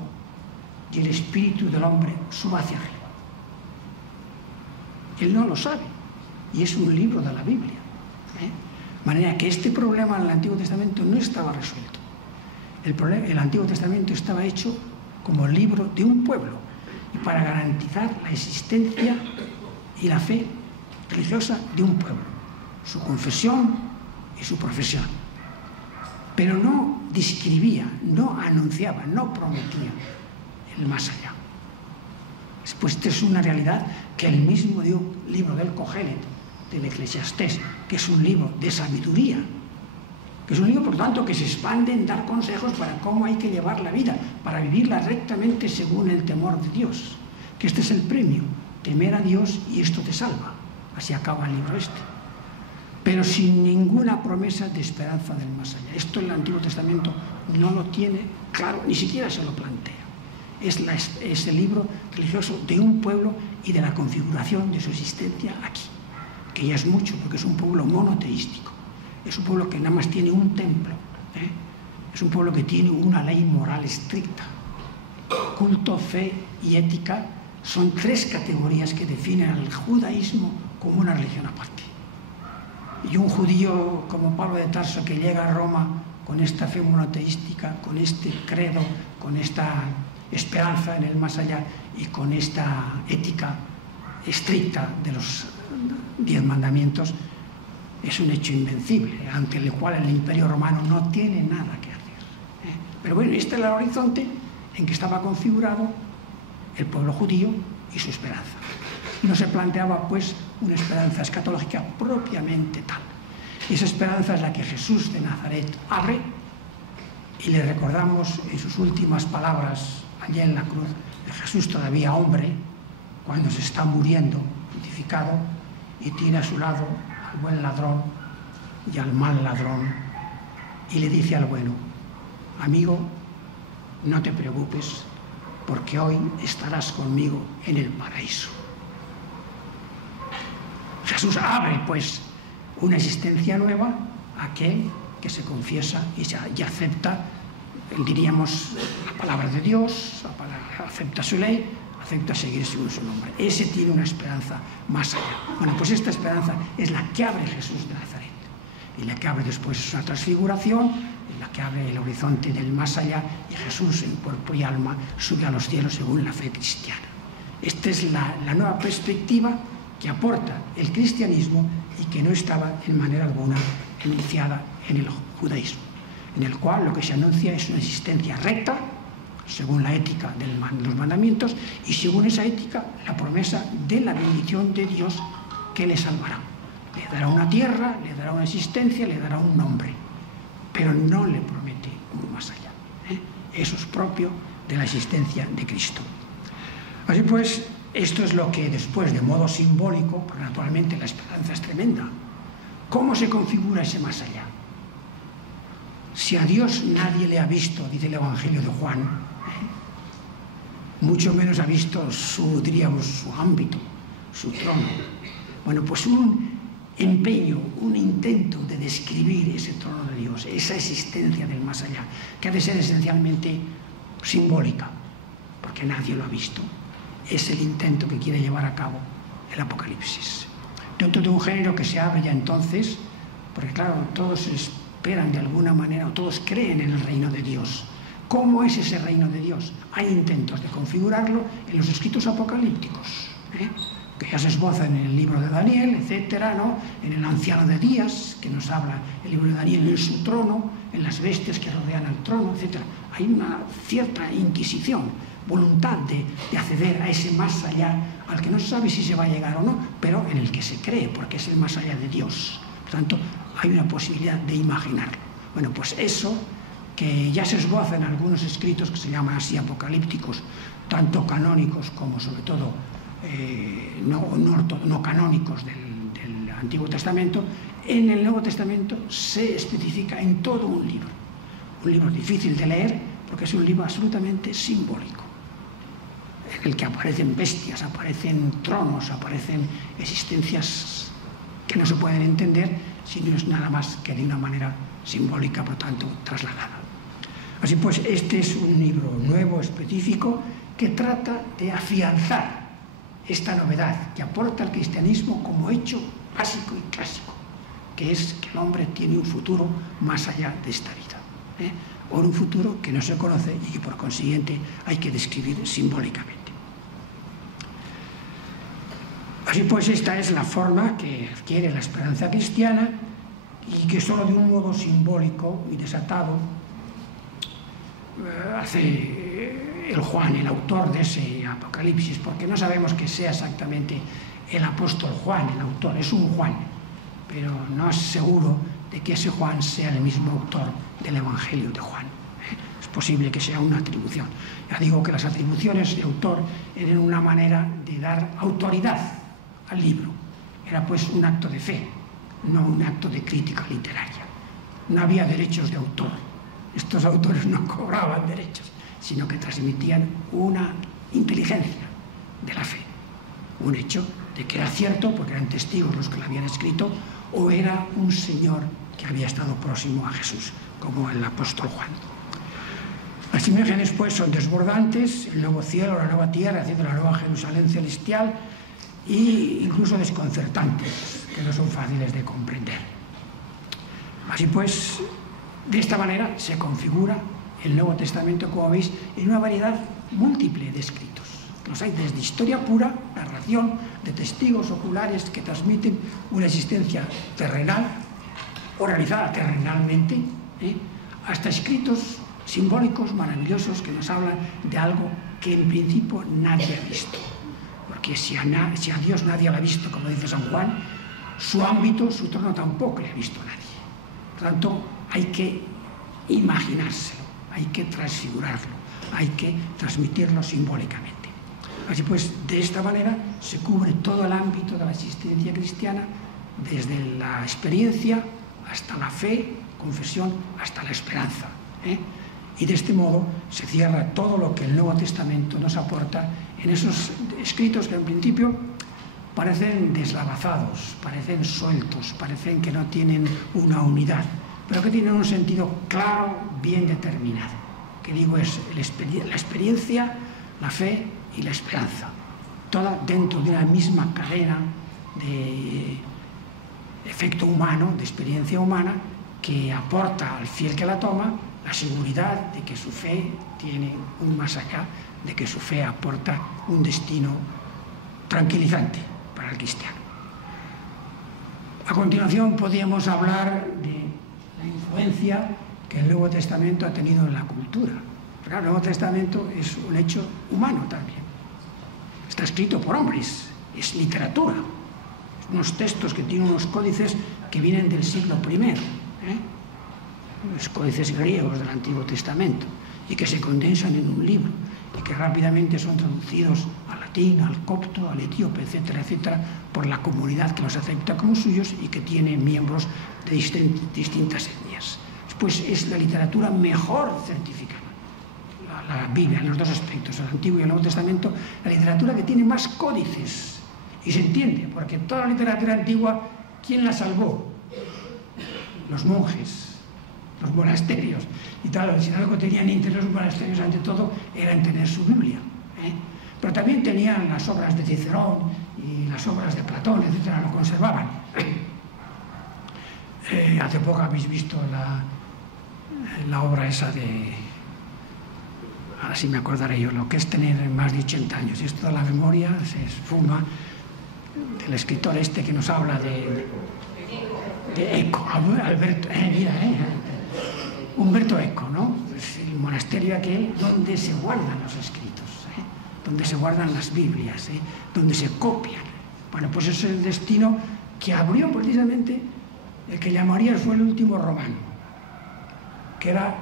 y el espíritu del hombre suba hacia arriba? Él no lo sabe, y es un libro de la Biblia. De manera que este problema en el Antiguo Testamento no estaba resuelto. El Antiguo Testamento estaba hecho como el libro de un pueblo, y para garantizar la existencia y la fe religiosa de un pueblo, su confesión y su profesión. Pero no describía, no anunciaba, no prometía el más allá. Pues esta es una realidad que el mismo libro del Cogelet, del Eclesiastés, que es un libro de sabiduría, que es un libro, por tanto, que se expande en dar consejos para cómo hay que llevar la vida, para vivirla rectamente según el temor de Dios. Que este es el premio, temer a Dios y esto te salva. Así acaba el libro este. Pero sin ninguna promesa de esperanza del más allá. Esto el Antiguo Testamento no lo tiene claro, ni siquiera se lo plantea. Es el libro religioso de un pueblo y de la configuración de su existencia aquí, que ya es mucho, porque es un pueblo monoteístico, es un pueblo que nada más tiene un templo, es un pueblo que tiene una ley moral estricta. Culto, fe y ética son 3 categorías que definen al judaísmo como una religión aparte. Y un judío como Pablo de Tarso, que llega a Roma con esta fe monoteística, con este credo, con esta esperanza en el más allá y con esta ética estricta de los 10 mandamientos, es un hecho invencible, ante el cual el Imperio Romano no tiene nada que hacer. Pero bueno, este era el horizonte en que estaba configurado el pueblo judío y su esperanza. No se planteaba, pues, una esperanza escatológica propiamente tal. Y esa esperanza es la que Jesús de Nazaret abre, y le recordamos en sus últimas palabras allí en la cruz, de Jesús todavía hombre, cuando se está muriendo, crucificado, y tiene a su lado al buen ladrón y al mal ladrón, y le dice al bueno, amigo, no te preocupes, porque hoy estarás conmigo en el paraíso. Jesús abre, pues, una existencia nueva a aquel que se confiesa y acepta, diríamos, la palabra de Dios, acepta su ley, acepta seguir según su nombre. Ese tiene una esperanza más allá. Bueno, pues esta esperanza es la que abre Jesús de Nazaret. Y la que abre después es una transfiguración, en la que abre el horizonte del más allá, y Jesús en cuerpo y alma sube a los cielos según la fe cristiana. Esta es la nueva perspectiva que aporta el cristianismo y que no estaba en manera alguna enunciada en el judaísmo, en el cual lo que se anuncia es una existencia recta, según la ética de los mandamientos, y según esa ética la promesa de la bendición de Dios que le salvará. Le dará una tierra, le dará una existencia, le dará un nombre, pero no le promete un más allá. Eso es propio de la existencia de Cristo. Así pues, esto es lo que después, de modo simbólico, porque naturalmente la esperanza es tremenda, ¿cómo se configura ese más allá? Si a Dios nadie le ha visto, dice el Evangelio de Juan, mucho menos ha visto su ámbito, su trono. Bueno, pues un empeño, un intento de describir ese trono de Dios, esa existencia del más allá, que ha de ser esencialmente simbólica, porque nadie lo ha visto. Es el intento que quiere llevar a cabo el Apocalipsis. Dentro de un género que se abre ya entonces, porque claro, todos esperan de alguna manera, o todos creen en el reino de Dios. ¿Cómo es ese reino de Dios? Hay intentos de configurarlo en los escritos apocalípticos, que ya se esbozan en el libro de Daniel, etcétera, ¿no? En el anciano de días, que nos habla el libro de Daniel, en su trono, en las bestias que rodean al trono, etcétera. Hay una cierta inquisición, voluntad de acceder a ese más allá, al que no se sabe si se va a llegar o no, pero en el que se cree, porque es el más allá de Dios. Por tanto, hay una posibilidad de imaginarlo. Bueno, pues eso, que ya se esboza en algunos escritos que se llaman así apocalípticos, tanto canónicos como sobre todo no canónicos del Antiguo Testamento, en el Nuevo Testamento se especifica en todo un libro difícil de leer porque es un libro absolutamente simbólico, en el que aparecen bestias, aparecen tronos, aparecen existencias que no se pueden entender si no es nada más que de una manera simbólica, por tanto, trasladada. Así pues, este es un libro nuevo, específico, que trata de afianzar esta novedad que aporta el cristianismo como hecho básico y clásico, que es que el hombre tiene un futuro más allá de esta vida, o un futuro que no se conoce y que por consiguiente hay que describir simbólicamente. Así pues, esta es la forma que adquiere la esperanza cristiana y que solo de un modo simbólico y desatado hace el Juan, el autor de ese Apocalipsis, porque no sabemos que sea exactamente el apóstol Juan, el autor, es un Juan, pero no es seguro de que ese Juan sea el mismo autor del Evangelio de Juan. Es posible que sea una atribución. Ya digo que las atribuciones de autor eran una manera de dar autoridad al libro. Era pues un acto de fe, no un acto de crítica literaria. No había derechos de autor. Estos autores no cobraban derechos, sino que transmitían una inteligencia de la fe. Un hecho de que era cierto, porque eran testigos los que lo habían escrito, o era un señor que había estado próximo a Jesús, como el apóstol Juan. Las imágenes pues son desbordantes, el nuevo cielo, la nueva tierra, haciendo la nueva Jerusalén celestial, e incluso desconcertantes, que no son fáciles de comprender. Así pues, de esta manera se configura el Nuevo Testamento, como veis, en una variedad múltiple de escritos. Los hay desde historia pura, narración de testigos oculares que transmiten una existencia terrenal, o realizada terrenalmente, hasta escritos simbólicos maravillosos que nos hablan de algo que en principio nadie ha visto. Porque si a Dios nadie lo ha visto, como dice San Juan, su ámbito, su trono tampoco le ha visto a nadie. Por tanto, hay que imaginárselo, hay que transfigurarlo, hay que transmitirlo simbólicamente. Así pues, de esta manera se cubre todo el ámbito de la existencia cristiana, desde la experiencia hasta la fe, confesión, hasta la esperanza. Y de este modo se cierra todo lo que el Nuevo Testamento nos aporta en esos escritos que en principio parecen deslavazados, parecen sueltos, parecen que no tienen una unidad, pero que tienen un sentido claro, bien determinado, que digo es la experiencia, la fe y la esperanza, toda dentro de una misma cadena de efecto humano, de experiencia humana, que aporta al fiel que la toma la seguridad de que su fe tiene un más allá, de que su fe aporta un destino tranquilizante para el cristiano. A continuación podríamos hablar de la influencia que el Nuevo Testamento ha tenido en la cultura. Pero el Nuevo Testamento es un hecho humano también. Está escrito por hombres, es literatura. Unos textos que tienen unos códices que vienen del siglo I, los códices griegos del Antiguo Testamento, y que se condensan en un libro y que rápidamente son traducidos al latín, al copto, al etíope, etcétera, etcétera, por la comunidad que los acepta como suyos y que tiene miembros de distintas etnias. Después es la literatura mejor certificada, la Biblia, en los dos aspectos, el Antiguo y el Nuevo Testamento, la literatura que tiene más códices. Y se entiende, porque toda la literatura antigua, ¿quién la salvó? Los monjes, los monasterios. Y claro, si algo tenían interés los monasterios, ante todo, era en tener su Biblia. Pero también tenían las obras de Cicerón y las obras de Platón, etcétera, lo conservaban. Hace poco habéis visto la obra esa de... Ahora sí me acordaré yo, lo que es tener más de 80 años. Y esto de la memoria se esfuma, del escritor este que nos habla de Eco, Alberto, Humberto Eco, ¿no? Pues el monasterio aquel donde se guardan los escritos, donde se guardan las Biblias, donde se copian. Bueno, pues ese es el destino que abrió precisamente el que llamaría fue el último romano, que era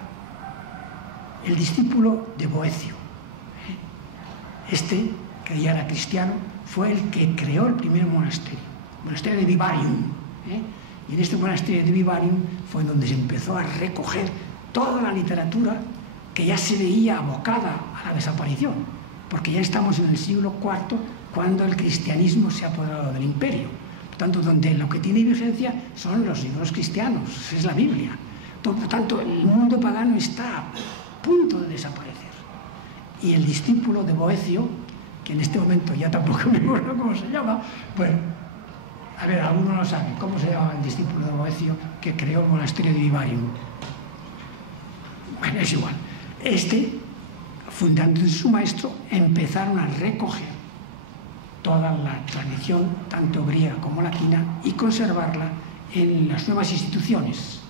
el discípulo de Boecio. Este, que ya era cristiano, fue el que creó el primer monasterio, el monasterio de Vivarium. Y en este monasterio de Vivarium fue donde se empezó a recoger toda la literatura que ya se veía abocada a la desaparición, porque ya estamos en el siglo IV, cuando el cristianismo se ha apoderado del imperio. Por tanto, donde lo que tiene vigencia son los libros cristianos, es la Biblia. Por tanto, el mundo pagano está a punto de desaparecer. Y el discípulo de Boecio, que en este momento ya tampoco me acuerdo cómo se llama, bueno, a ver, alguno lo sabe, ¿cómo se llama el discípulo de Boecio que creó el monasterio de Vivarium? Bueno, es igual. Fundando su maestro, empezaron a recoger toda la tradición, tanto griega como latina, y conservarla en las nuevas instituciones,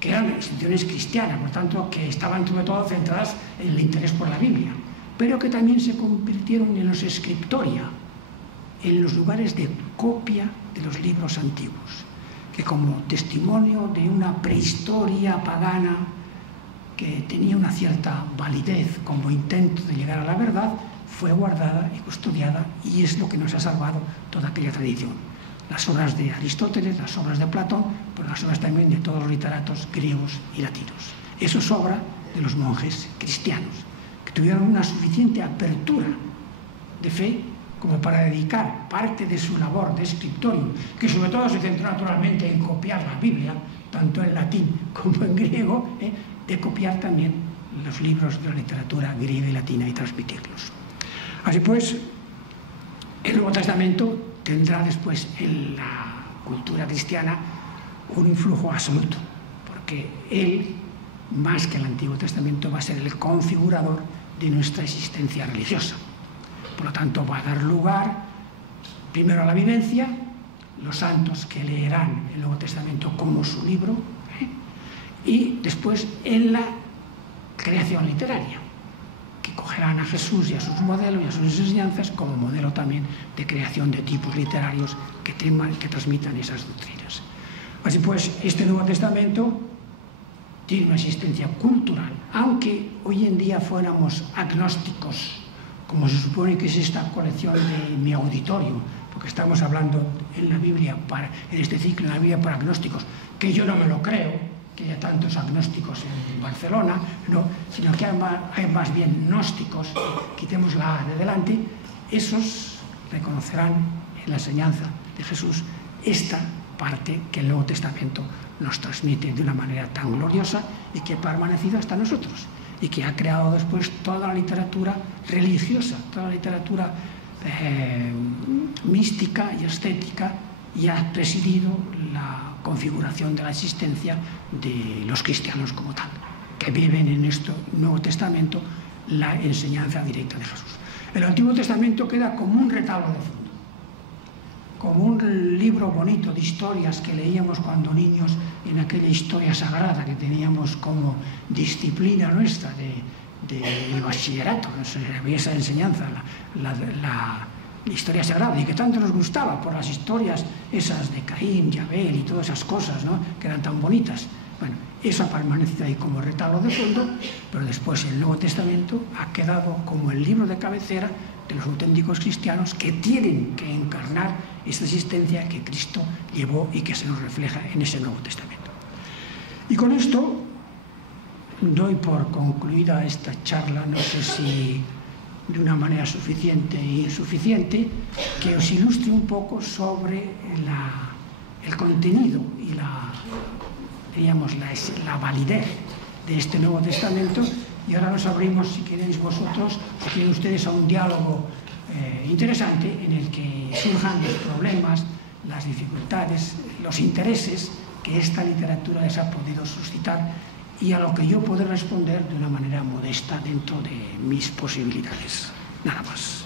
que eran instituciones cristianas, por tanto, que estaban sobre todo centradas en el interés por la Biblia, pero que también se convirtieron en los scriptoria, en los lugares de copia de los libros antiguos, que como testimonio de una prehistoria pagana que tenía una cierta validez como intento de llegar a la verdad, fue guardada y custodiada, y es lo que nos ha salvado toda aquella tradición. Las obras de Aristóteles, las obras de Platón, pero las obras también de todos los literatos griegos y latinos. Eso es obra de los monjes cristianos, que tuvieron una suficiente apertura de fe como para dedicar parte de su labor de escritorio, que sobre todo se centró naturalmente en copiar la Biblia, tanto en latín como en griego, de copiar también los libros de la literatura griega y latina y transmitirlos. Así pues, el Nuevo Testamento tendrá después en la cultura cristiana un influjo absoluto, porque él, más que el Antiguo Testamento, va a ser el configurador de nuestra existencia religiosa. Por lo tanto, va a dar lugar primero a la vivencia, los santos que leerán el Nuevo Testamento como su libro, y después en la creación literaria, que cogerán a Jesús y a sus modelos y a sus enseñanzas como modelo también de creación de tipos literarios que transmitan esas doctrinas. Así pues, este Nuevo Testamento tiene una existencia cultural, aunque hoy en día fuéramos agnósticos, como se supone que es esta colección de mi auditorio, porque estamos hablando en la Biblia, en este ciclo en la Biblia para agnósticos, que yo no me lo creo, que haya tantos agnósticos en Barcelona, no, sino que hay más bien gnósticos, quitemos la A de delante, esos reconocerán en la enseñanza de Jesús esta parte que el Nuevo Testamento nos transmite de una manera tan gloriosa y que ha permanecido hasta nosotros, y que ha creado después toda la literatura religiosa, toda la literatura mística y estética, y ha presidido la configuración de la existencia de los cristianos como tal, que viven en este Nuevo Testamento la enseñanza directa de Jesús. El Antiguo Testamento queda como un retablo de fondo, como un libro bonito de historias que leíamos cuando niños en aquella historia sagrada que teníamos como disciplina nuestra de bachillerato, había esa enseñanza, la historia sagrada, y que tanto nos gustaba por las historias esas de Caín y Abel y todas esas cosas, ¿no?, que eran tan bonitas. Bueno, eso ha permanecido ahí como retablo de fondo, pero después el Nuevo Testamento ha quedado como el libro de cabecera de los auténticos cristianos, que tienen que encarnar esta existencia que Cristo llevó y que se nos refleja en ese Nuevo Testamento. Y con esto doy por concluida esta charla, no sé si de una manera suficiente e insuficiente, que os ilustre un poco sobre el contenido y la validez de este Nuevo Testamento, y ahora nos abrimos, si queréis vosotros, si quieren ustedes, a un diálogo interesante en el que surjan los problemas, las dificultades, los intereses que esta literatura les ha podido suscitar y a lo que yo puedo responder de una manera modesta dentro de mis posibilidades. Nada más.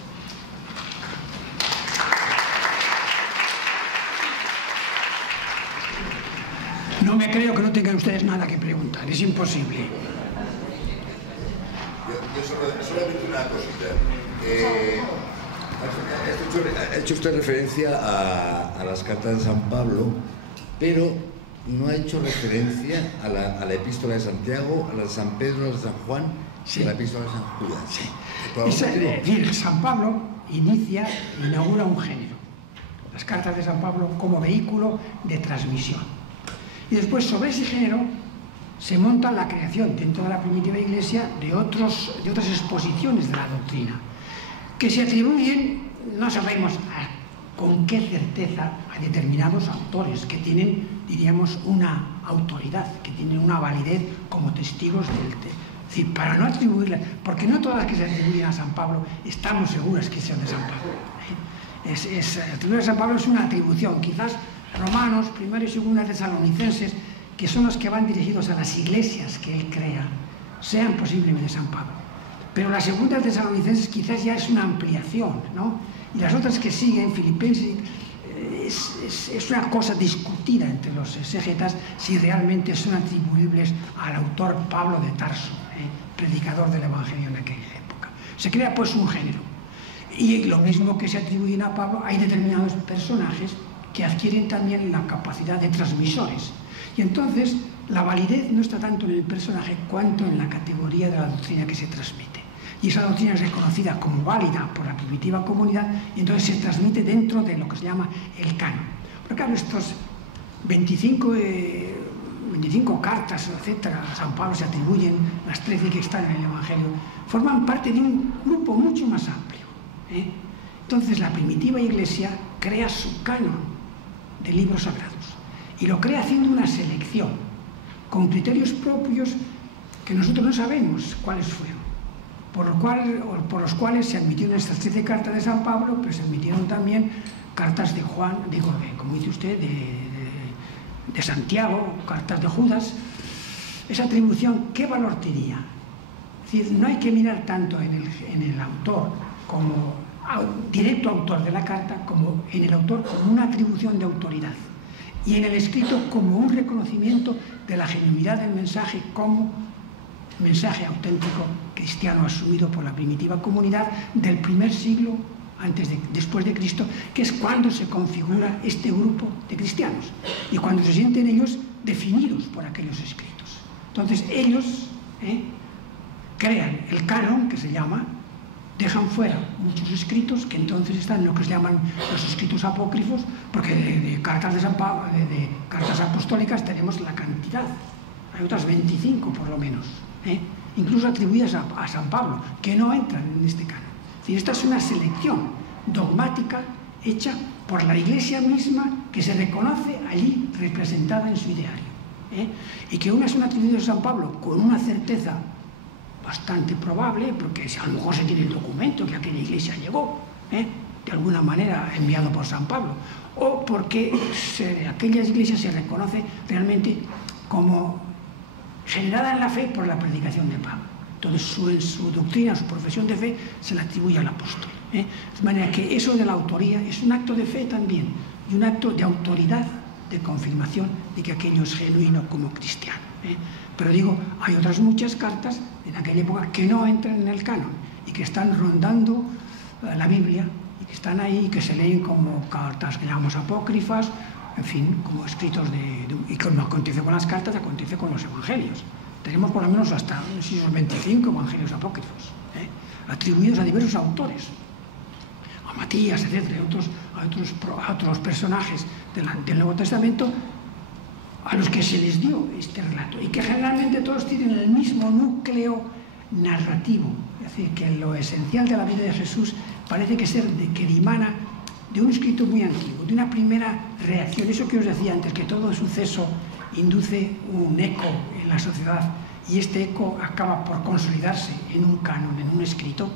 No me creo que no tengan ustedes nada que preguntar, es imposible. Yo solamente una cosita. Ha hecho usted referencia a las cartas de San Pablo, pero no ha hecho referencia a la epístola de Santiago, a la de San Pedro, a la de San Juan, sí, y a la epístola de San Judas. Sí. Es decir, San Pablo inaugura un género, las cartas de San Pablo como vehículo de transmisión. Y después, sobre ese género, se monta la creación dentro de la primitiva Iglesia de otras exposiciones de la doctrina, que se atribuyen, no sabemos con qué certeza, a determinados autores que tienen, diríamos, una autoridad, que tienen una validez como testigos del texto. Es decir, para no atribuirlas, porque no todas las que se atribuyen a San Pablo estamos seguras que sean de San Pablo. Atribuir a San Pablo es una atribución, quizás Romanos, Primera y Segunda Tesalonicenses, que son los que van dirigidos a las iglesias que él crea, sean posiblemente de San Pablo. Pero la Segunda Tesalonicenses quizás ya es una ampliación, ¿no? Y las otras que siguen, Filipenses, es una cosa discutida entre los exégetas si realmente son atribuibles al autor Pablo de Tarso, predicador del Evangelio en aquella época. Se crea pues un género. Y lo mismo que se atribuyen a Pablo, hay determinados personajes que adquieren también la capacidad de transmisores. Y entonces la validez no está tanto en el personaje cuanto en la categoría de la doctrina que se transmite. Y esa doctrina es reconocida como válida por la primitiva comunidad y entonces se transmite dentro de lo que se llama el canon. Pero claro, estos 25 cartas, etcétera, a San Pablo se atribuyen, las 13 que están en el Evangelio, forman parte de un grupo mucho más amplio. Entonces la primitiva Iglesia crea su canon de libros sagrados y lo crea haciendo una selección con criterios propios que nosotros no sabemos cuáles fueron, por los cuales se admitieron estas 13 cartas de San Pablo, pero se admitieron también cartas de Juan, como dice usted, de Santiago, cartas de Judas. Esa atribución, ¿qué valor tenía? Es decir, no hay que mirar tanto en el autor como directo autor de la carta, como en el autor como una atribución de autoridad, y en el escrito como un reconocimiento de la genuinidad del mensaje como mensaje auténtico cristiano asumido por la primitiva comunidad del primer siglo después de Cristo, que es cuando se configura este grupo de cristianos y cuando se sienten ellos definidos por aquellos escritos. Entonces ellos crean el canon, que se llama, dejan fuera muchos escritos que entonces están en lo que se llaman los escritos apócrifos, porque de cartas de San Pablo, de cartas apostólicas tenemos la cantidad, hay otras 25 por lo menos, incluso atribuidas a San Pablo, que no entran en este canon. Es decir, esta es una selección dogmática hecha por la Iglesia misma, que se reconoce allí representada en su ideario, y que unas son atribuidas a San Pablo con una certeza bastante probable, porque a lo mejor se tiene el documento que aquella iglesia llegó, de alguna manera enviado por San Pablo, o porque aquella iglesia se reconoce realmente como generada en la fe por la predicación de Pablo. Entonces en su doctrina, su profesión de fe, se la atribuye al apóstol. De manera que eso de la autoría es un acto de fe también, y un acto de autoridad, de confirmación de que aquello es genuino como cristiano. Pero digo, hay otras muchas cartas en aquella época que no entran en el canon y que están rondando la Biblia y que están ahí y que se leen como cartas que llamamos apócrifas, en fin, como escritos y como acontece con las cartas, acontece con los evangelios. Tenemos por lo menos hasta unos 25 evangelios apócrifos, atribuidos a diversos autores, a Matías, etcétera, a otros personajes del Nuevo Testamento, a los que se les dio este relato, y que generalmente todos tienen el mismo núcleo narrativo. Es decir, que lo esencial de la vida de Jesús parece que dimana de un escrito muy antiguo, de una primera reacción. Eso que os decía antes, que todo suceso induce un eco en la sociedad, y este eco acaba por consolidarse en un canon, en un escrito.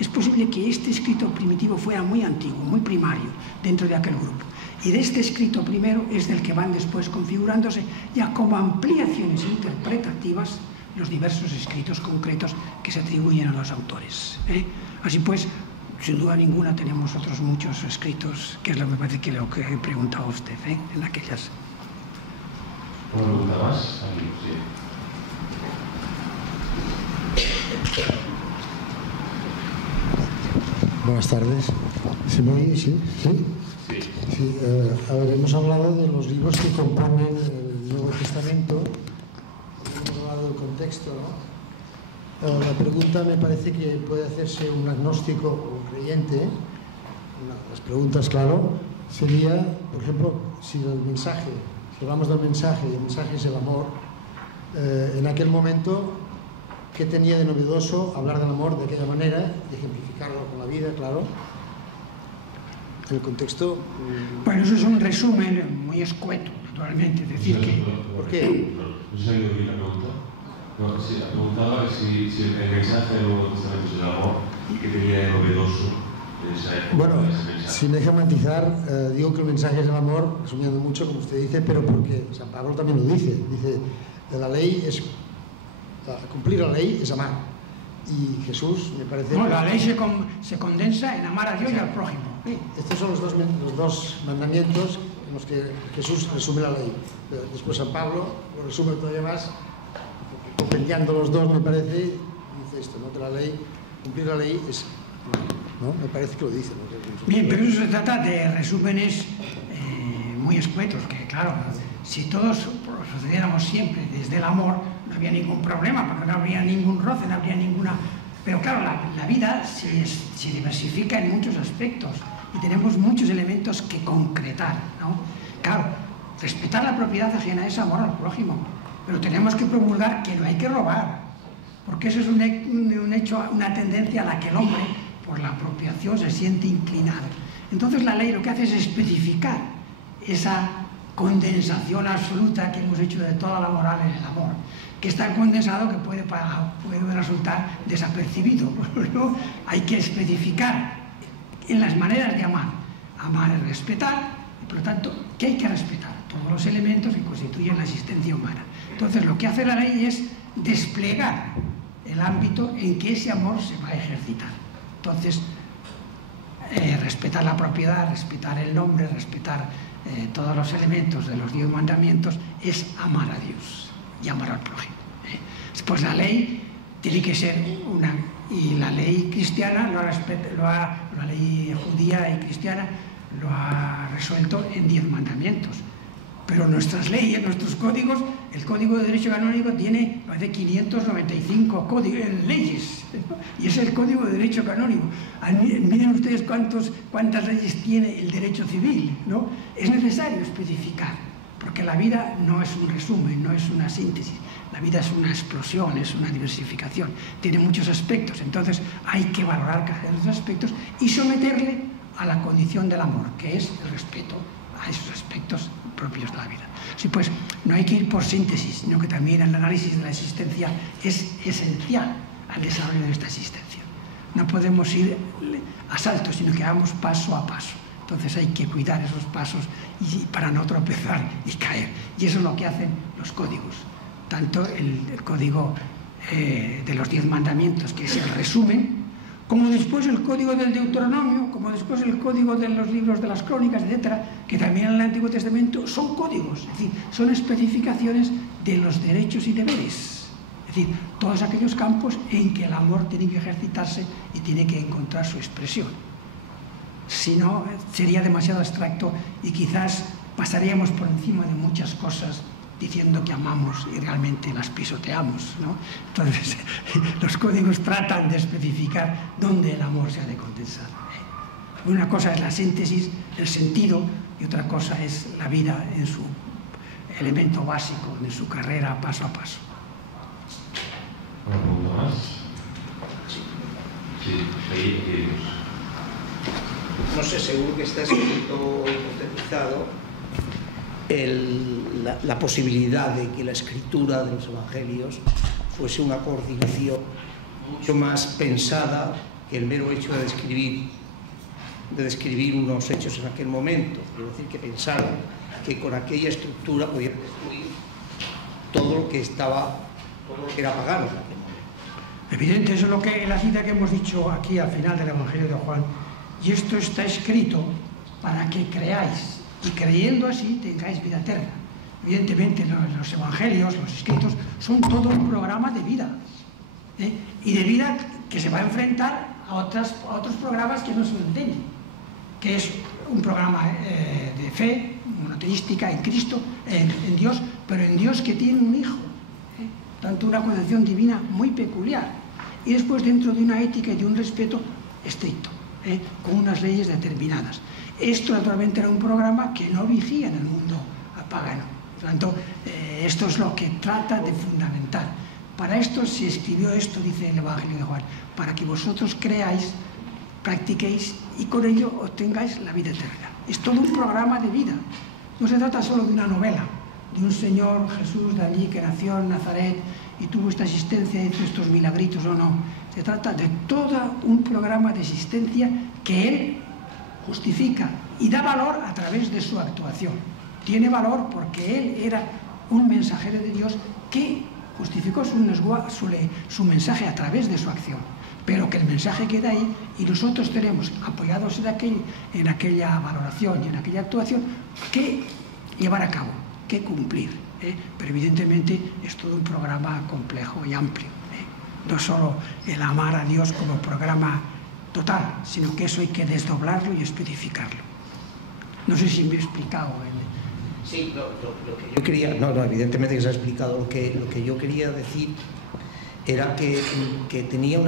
Es posible que este escrito primitivo fuera muy antiguo, muy primario, dentro de aquel grupo. Y de este escrito primero es del que van después configurándose ya como ampliaciones interpretativas los diversos escritos concretos que se atribuyen a los autores. Así pues, sin duda ninguna tenemos otros muchos escritos, que es lo que me parece que lo que preguntaba usted, en aquellas. ¿Una pregunta más? Aquí, sí. Buenas tardes. ¿Se me oye? ¿Sí? ¿Sí? Sí. A ver, hemos hablado de los libros que componen el Nuevo Testamento, hemos hablado del contexto, ¿no? La pregunta me parece que puede hacerse un agnóstico o un creyente. Una de las preguntas, claro, sería, por ejemplo, si el mensaje, si hablamos del mensaje y el mensaje es el amor, en aquel momento, ¿qué tenía de novedoso hablar del amor de aquella manera y ejemplificarlo con la vida, claro? El contexto... Bueno, eso es un resumen muy escueto, naturalmente. Es decir, que... ¿Por qué? ¿No se ha oído bien la pregunta? No, sí, preguntaba si el mensaje del Nuevo Testamento es el amor y qué tenía de novedoso en esa época. Bueno, ese mensaje. si me deja matizar, digo que el mensaje es el amor, resumiendo mucho, como usted dice, pero porque San Pablo también lo dice. Dice, la ley es... Cumplir la ley es amar. Y Jesús, me parece... No, la ley se condensa en amar a Dios y al prójimo. Estos son los dos mandamientos en los que Jesús resume la ley. Después San Pablo lo resume todavía más, compendiando los dos, me parece, dice esto, ¿no? Que la ley, cumplir la ley es... ¿no? Me parece que lo dice, ¿no? Bien, pero eso se trata de resúmenes muy escuetos, que claro, si todos procediéramos siempre desde el amor, no había ningún problema, porque no habría ningún roce, no habría ninguna... Pero claro, la vida se diversifica en muchos aspectos y tenemos muchos elementos que concretar, ¿no? Claro, respetar la propiedad ajena es amor al prójimo, pero tenemos que promulgar que no hay que robar, porque eso es un hecho, una tendencia a la que el hombre, por la apropiación, se siente inclinado. Entonces la ley lo que hace es especificar esa condensación absoluta que hemos hecho de toda la moral en el amor, que es tan condensado que puede resultar desapercibido. ¿No? Hay que especificar en las maneras de amar. Amar es respetar, y por lo tanto, ¿qué hay que respetar? Todos los elementos que constituyen la existencia humana. Entonces, lo que hace la ley es desplegar el ámbito en que ese amor se va a ejercitar. Entonces, respetar la propiedad, respetar el nombre, respetar todos los elementos de los 10 mandamientos es amar a Dios y amar al prójimo. Pues la ley tiene que ser una... Y la ley cristiana la ley judía y cristiana lo ha resuelto en 10 mandamientos. Pero nuestras leyes, nuestros códigos, el Código de Derecho Canónico tiene más de 595 leyes, ¿no? Y es el Código de Derecho Canónico. Miren ustedes cuántas leyes tiene el derecho civil, ¿no? Es necesario especificar, porque la vida no es un resumen, no es una síntesis. La vida es una explosión, es una diversificación, tiene muchos aspectos. Entonces hay que valorar cada uno de esos aspectos y someterle a la condición del amor, que es el respeto a esos aspectos propios de la vida. Sí, pues no hay que ir por síntesis, sino que también el análisis de la existencia es esencial al desarrollo de esta existencia. No podemos ir a saltos, sino que vamos paso a paso. Entonces hay que cuidar esos pasos para no tropezar y caer. Y eso es lo que hacen los códigos. Tanto el código de los 10 mandamientos, que es el resumen, como después el código del Deuteronomio, como después el código de los libros de las crónicas, etcétera, que también en el Antiguo Testamento son códigos, es decir, son especificaciones de los derechos y deberes. Es decir, todos aquellos campos en que el amor tiene que ejercitarse y tiene que encontrar su expresión. Si no, sería demasiado abstracto y quizás pasaríamos por encima de muchas cosas diciendo que amamos y realmente las pisoteamos, ¿no? Entonces, los códigos tratan de especificar dónde el amor se ha de condensar. Una cosa es la síntesis, el sentido, y otra cosa es la vida en su elemento básico de su carrera paso a paso. ¿Una pregunta más? Sí, no sé, seguro que está escrito o hipotetizado la posibilidad de que la escritura de los evangelios fuese una coordinación mucho más pensada que el mero hecho de describir unos hechos en aquel momento. Es decir, que pensaron que con aquella estructura podían destruir todo lo que era pagano en aquel momento. Evidente, eso es lo que la cita que hemos dicho aquí al final del Evangelio de Juan. Y esto está escrito para que creáis, y creyendo así tengáis vida eterna. Evidentemente los evangelios, los escritos, son todo un programa de vida, y de vida que se va a enfrentar a otros programas que no se lo entienden, que es un programa de fe monoteística en Cristo, en Dios, pero en Dios que tiene un hijo, tanto una concepción divina muy peculiar, y después dentro de una ética y de un respeto estricto, con unas leyes determinadas. Esto naturalmente era un programa que no vigía en el mundo pagano. Por tanto, esto es lo que trata de fundamentar. Para esto se escribió esto, dice el Evangelio de Juan, para que vosotros creáis, practiquéis y con ello obtengáis la vida eterna. Es todo un programa de vida. No se trata solo de una novela, de un Señor Jesús de allí que nació en Nazaret y tuvo esta existencia, hizo estos milagritos o no. Se trata de todo un programa de existencia que Él justifica y da valor a través de su actuación. Tiene valor porque Él era un mensajero de Dios que justificó su mensaje a través de su acción, pero que el mensaje queda ahí y nosotros tenemos, apoyados en aquella valoración y en aquella actuación, que llevar a cabo, que cumplir. Pero evidentemente es todo un programa complejo y amplio. No solo el amar a Dios como programa total, sino que eso hay que desdoblarlo y especificarlo. No sé si me he explicado. Sí, lo que yo quería... No, evidentemente que se ha explicado. Lo que yo quería decir era que tenía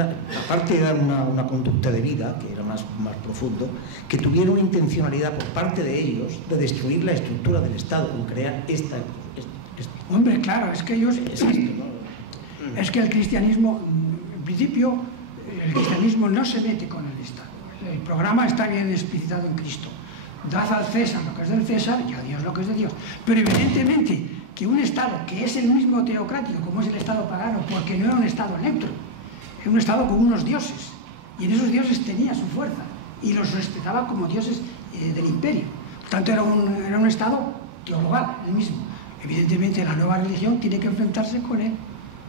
aparte de dar una conducta de vida, que era más profundo, que tuviera una intencionalidad por parte de ellos de destruir la estructura del Estado, con crear esta... Hombre, claro, es que ellos... Es que el cristianismo, en principio, el cristianismo no se mete con el Estado. El programa está bien explicitado en Cristo. Dad al César lo que es del César y a Dios lo que es de Dios. Pero evidentemente que un Estado que es el mismo teocrático como es el Estado pagano, porque no era un Estado neutro, era un Estado con unos dioses, y en esos dioses tenía su fuerza, y los respetaba como dioses del imperio. Por tanto, era un Estado teologal, el mismo. Evidentemente la nueva religión tiene que enfrentarse con él,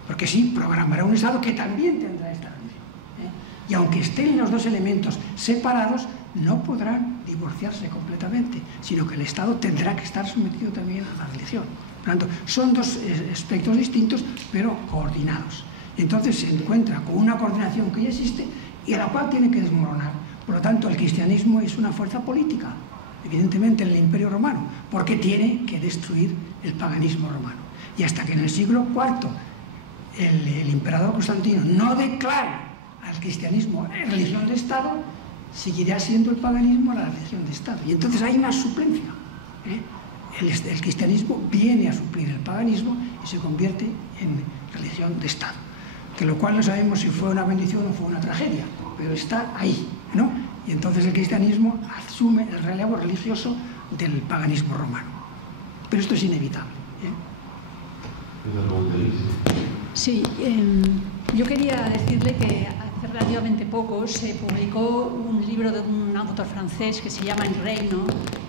porque sí, programará un Estado que también tendrá esta religión. Y aunque estén los dos elementos separados, no podrán divorciarse completamente, sino que el Estado tendrá que estar sometido también a la religión. Por lo tanto, son dos aspectos distintos, pero coordinados. Entonces se encuentra con una coordinación que ya existe y a la cual tiene que desmoronar. Por lo tanto, el cristianismo es una fuerza política, evidentemente en el Imperio Romano, porque tiene que destruir el paganismo romano. Y hasta que en el siglo IV el emperador Constantino no declara al cristianismo religión de Estado, seguirá siendo el paganismo la religión de Estado. Y entonces hay una suplencia. El cristianismo viene a suplir el paganismo y se convierte en religión de Estado. Que lo cual no sabemos si fue una bendición o fue una tragedia, pero está ahí, ¿no? Y entonces el cristianismo asume el relevo religioso del paganismo romano. Pero esto es inevitable. Sí, yo quería decirle que hace relativamente poco se publicó un libro de un autor francés que se llama El Reino,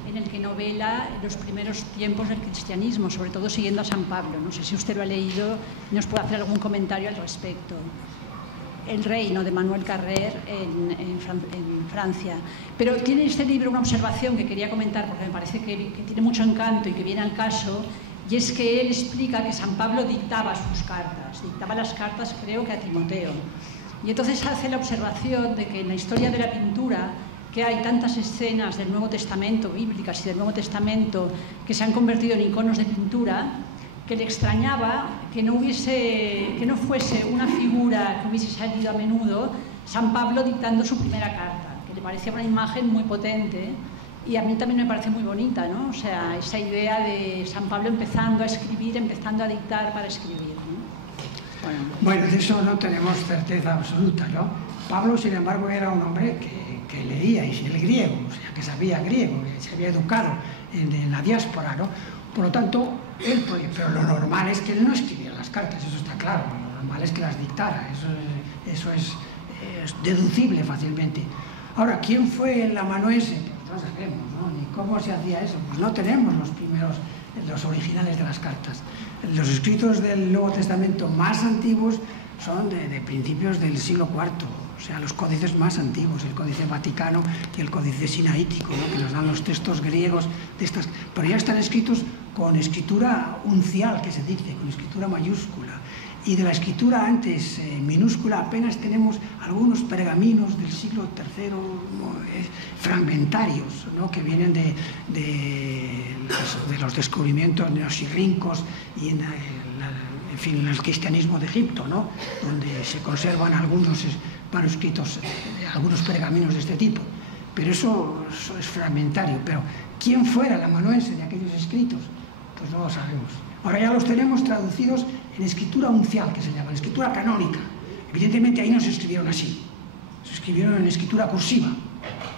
en el que novela los primeros tiempos del cristianismo, sobre todo siguiendo a San Pablo. No sé si usted lo ha leído y nos puede hacer algún comentario al respecto. El Reino, de Manuel Carrer, en Francia. Pero tiene este libro una observación que quería comentar porque me parece que tiene mucho encanto y que viene al caso, y es que él explica que San Pablo dictaba sus cartas, dictaba las cartas creo que a Timoteo. Y entonces hace la observación de que en la historia de la pintura, que hay tantas escenas del Nuevo Testamento, bíblicas y del Nuevo Testamento, que se han convertido en iconos de pintura, que le extrañaba que no fuese una figura que hubiese salido a menudo San Pablo dictando su primera carta, que le parecía una imagen muy potente Y a mí también me parece muy bonita, ¿no? O sea, esa idea de San Pablo empezando a escribir, empezando a dictar para escribir, ¿no? Bueno, de eso no tenemos certeza absoluta, ¿no? Pablo, sin embargo, era un hombre que leía y el griego, o sea, que sabía griego, que se había educado en la diáspora, ¿no? Por lo tanto, pero lo normal es que él no escribía las cartas, eso está claro, lo normal es que las dictara, eso es deducible fácilmente. Ahora, ¿quién fue el amanuense? Pues no sabemos, ¿no? Ni cómo se hacía eso, pues no tenemos los originales de las cartas. Los escritos del Nuevo Testamento más antiguos son de principios del siglo IV, o sea, los códices más antiguos, el Códice Vaticano y el Códice Sinaítico, ¿no? Que nos dan los textos griegos de estas, pero ya están escritos con escritura uncial, que se dice, con escritura mayúscula. Y de la escritura antes minúscula apenas tenemos algunos pergaminos del siglo III, fragmentarios, ¿no? Que vienen de los descubrimientos neosirríncos y en fin, en el cristianismo de Egipto, ¿no? Donde se conservan algunos manuscritos, algunos pergaminos de este tipo. Pero eso es fragmentario. Pero ¿quién fuera el amanuense de aquellos escritos? Pues no lo sabemos. Ahora ya los tenemos traducidos en escritura uncial, que se llama, en escritura canónica. Evidentemente ahí no se escribieron así, se escribieron en escritura cursiva.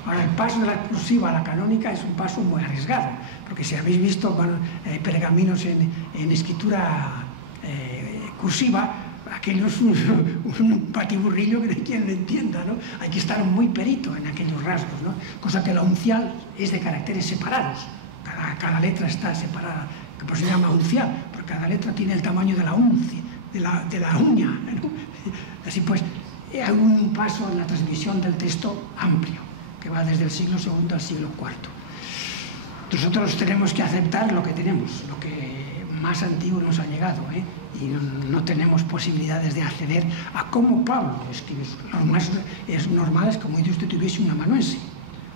Ahora el paso de la cursiva a la canónica es un paso muy arriesgado, porque si habéis visto pergaminos en escritura cursiva, aquello es un patiburrillo que no hay quien lo entienda, ¿no? Hay que estar muy perito en aquellos rasgos, ¿no? Cosa que la uncial es de caracteres separados, cada letra está separada, que por eso se llama uncial, porque cada letra tiene el tamaño de la uncia, de la uña, ¿no? Así pues, hay un paso en la transmisión del texto amplio, que va desde el siglo II al siglo IV. Nosotros tenemos que aceptar lo que tenemos, lo que más antiguo nos ha llegado, y no tenemos posibilidades de acceder a cómo Pablo escribe. Lo más normal es, como dice usted, tuviese un amanuense,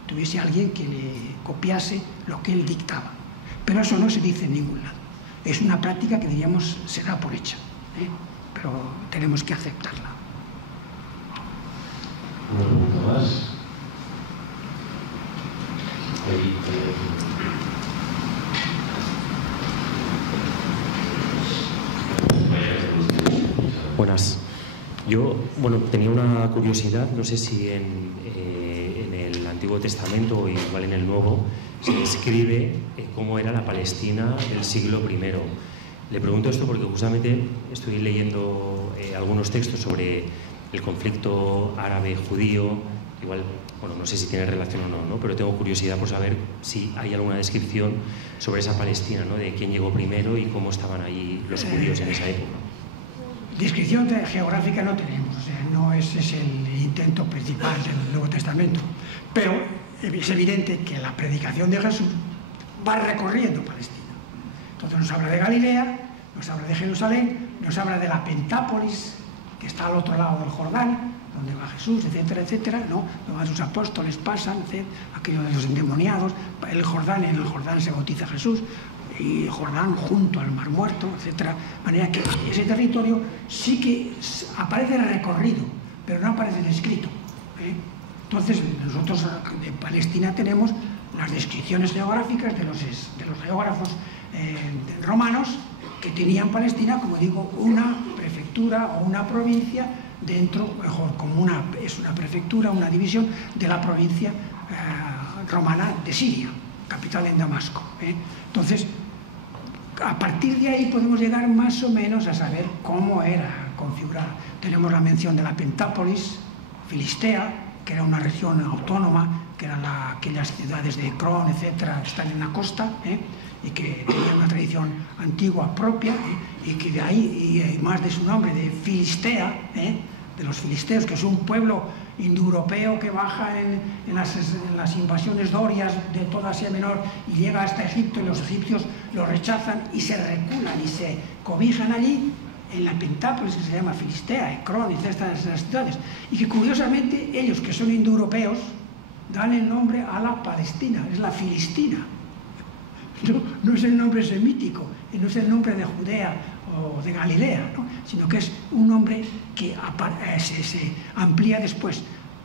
tuviese alguien que le copiase lo que él dictaba. Pero eso no se dice en ningún lado. Es una práctica que diríamos se da por hecha, pero tenemos que aceptarla. Una pregunta más. Buenas. Yo, tenía una curiosidad, no sé si en el Antiguo Testamento o igual en el Nuevo se describe cómo era la Palestina del siglo I. Le pregunto esto porque justamente estoy leyendo algunos textos sobre el conflicto árabe-judío, igual, no sé si tiene relación o no, pero tengo curiosidad por saber si hay alguna descripción sobre esa Palestina, ¿no? De quién llegó primero y cómo estaban ahí los judíos en esa época. Descripción geográfica no tenemos, o sea, no ese es el intento principal del Nuevo Testamento, pero es evidente que la predicación de Jesús va recorriendo Palestina. Entonces nos habla de Galilea, nos habla de Jerusalén, nos habla de la Pentápolis, que está al otro lado del Jordán, donde va Jesús, etcétera, etcétera, ¿no? Donde sus apóstoles pasan, aquello de los endemoniados, en el Jordán se bautiza Jesús, y Jordán junto al Mar Muerto, etcétera. De manera que ese territorio sí que aparece recorrido, pero no aparece descrito, Entonces, nosotros de Palestina tenemos las descripciones geográficas de los geógrafos romanos que tenían Palestina, como digo, una prefectura o una provincia dentro, mejor, como es una prefectura, una división de la provincia romana de Siria, capital en Damasco. Entonces, a partir de ahí podemos llegar más o menos a saber cómo era configurada. Tenemos la mención de la Pentápolis, Filistea, que era una región autónoma, que eran aquellas ciudades de Ecrón, etcétera, que están en la costa, y que tenía una tradición antigua propia, y que de ahí, y más de su nombre, de Filistea, de los filisteos, que es un pueblo indoeuropeo que baja en las invasiones dorias de toda Asia Menor y llega hasta Egipto, y los egipcios lo rechazan y se reculan y se cobijan allí en la Pentápolis, que se llama Filistea, Ecrón, etcétera, esas ciudades, y que curiosamente ellos, que son indoeuropeos, dan el nombre a la Palestina, es la Filistina. No es el nombre semítico, y no es el nombre de Judea o de Galilea, ¿no? Sino que es un nombre que se amplía después,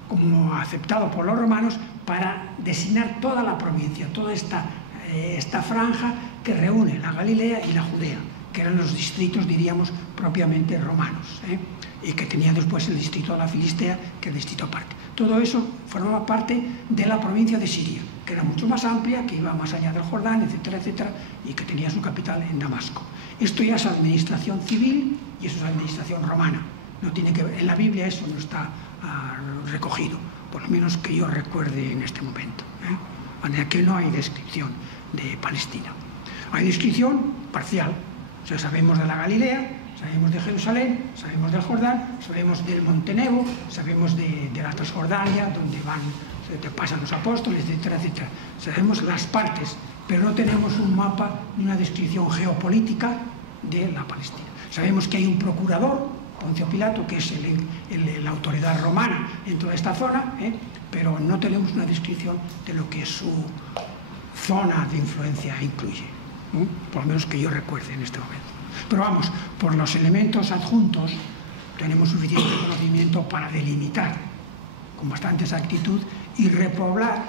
como aceptado por los romanos, para designar toda la provincia, toda esta franja que reúne la Galilea y la Judea, que eran los distritos, diríamos, propiamente romanos, y que tenía después el distrito de la Filistea, que es el distrito aparte. Todo eso formaba parte de la provincia de Siria, que era mucho más amplia, que iba más allá del Jordán, etcétera, etcétera, y que tenía su capital en Damasco. Esto ya es administración civil y eso es administración romana. No tiene que ver, en la Biblia eso no está recogido, por lo menos que yo recuerde en este momento. De manera que no hay descripción de Palestina. Hay descripción parcial. O sea, sabemos de la Galilea, sabemos de Jerusalén, sabemos del Jordán, sabemos del Monte Nebo, sabemos de la Transjordania, donde pasan los apóstoles, etcétera, etcétera. Sabemos las partes, pero no tenemos un mapa ni una descripción geopolítica de la Palestina. Sabemos que hay un procurador, Poncio Pilato, que es la autoridad romana en toda esta zona, pero no tenemos una descripción de lo que su zona de influencia incluye, por lo menos que yo recuerde en este momento. Pero vamos, por los elementos adjuntos tenemos suficiente conocimiento para delimitar con bastante exactitud y repoblar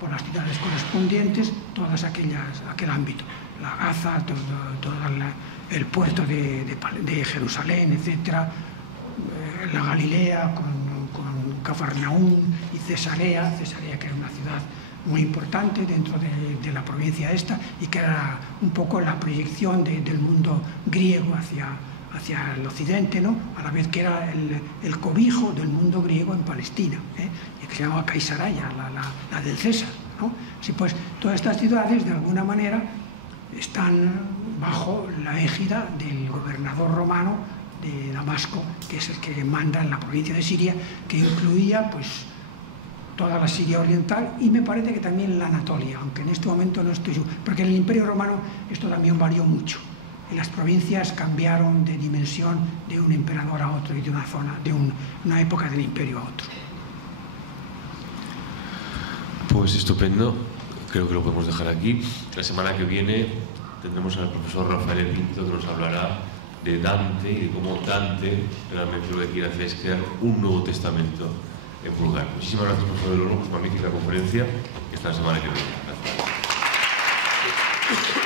por las ciudades correspondientes todas aquel ámbito, la Gaza, todo el puerto de Jerusalén, etcétera, la Galilea con Cafarnaúm y Cesarea que era una ciudad muy importante dentro de la provincia esta y que era un poco la proyección del mundo griego hacia el occidente, ¿no? A la vez que era el cobijo del mundo griego en Palestina, y que se llamaba Caesarea, la del César, ¿no? Así pues, todas estas ciudades de alguna manera están bajo la égida del gobernador romano de Damasco, que es el que manda en la provincia de Siria, que incluía pues toda la Siria oriental y me parece que también la Anatolia, aunque en este momento no estoy seguro, porque en el Imperio Romano esto también varió mucho y las provincias cambiaron de dimensión de un emperador a otro y de una zona, de una época del imperio a otro. Pues estupendo, creo que lo podemos dejar aquí. La semana que viene tendremos al profesor Rafael Pinto, que nos hablará de Dante y de cómo Dante realmente lo que quiere hacer es crear un Nuevo Testamento en vulgar. Muchísimas gracias, profesor de Lono, por su magnífica conferencia. Hasta la semana que viene. Gracias.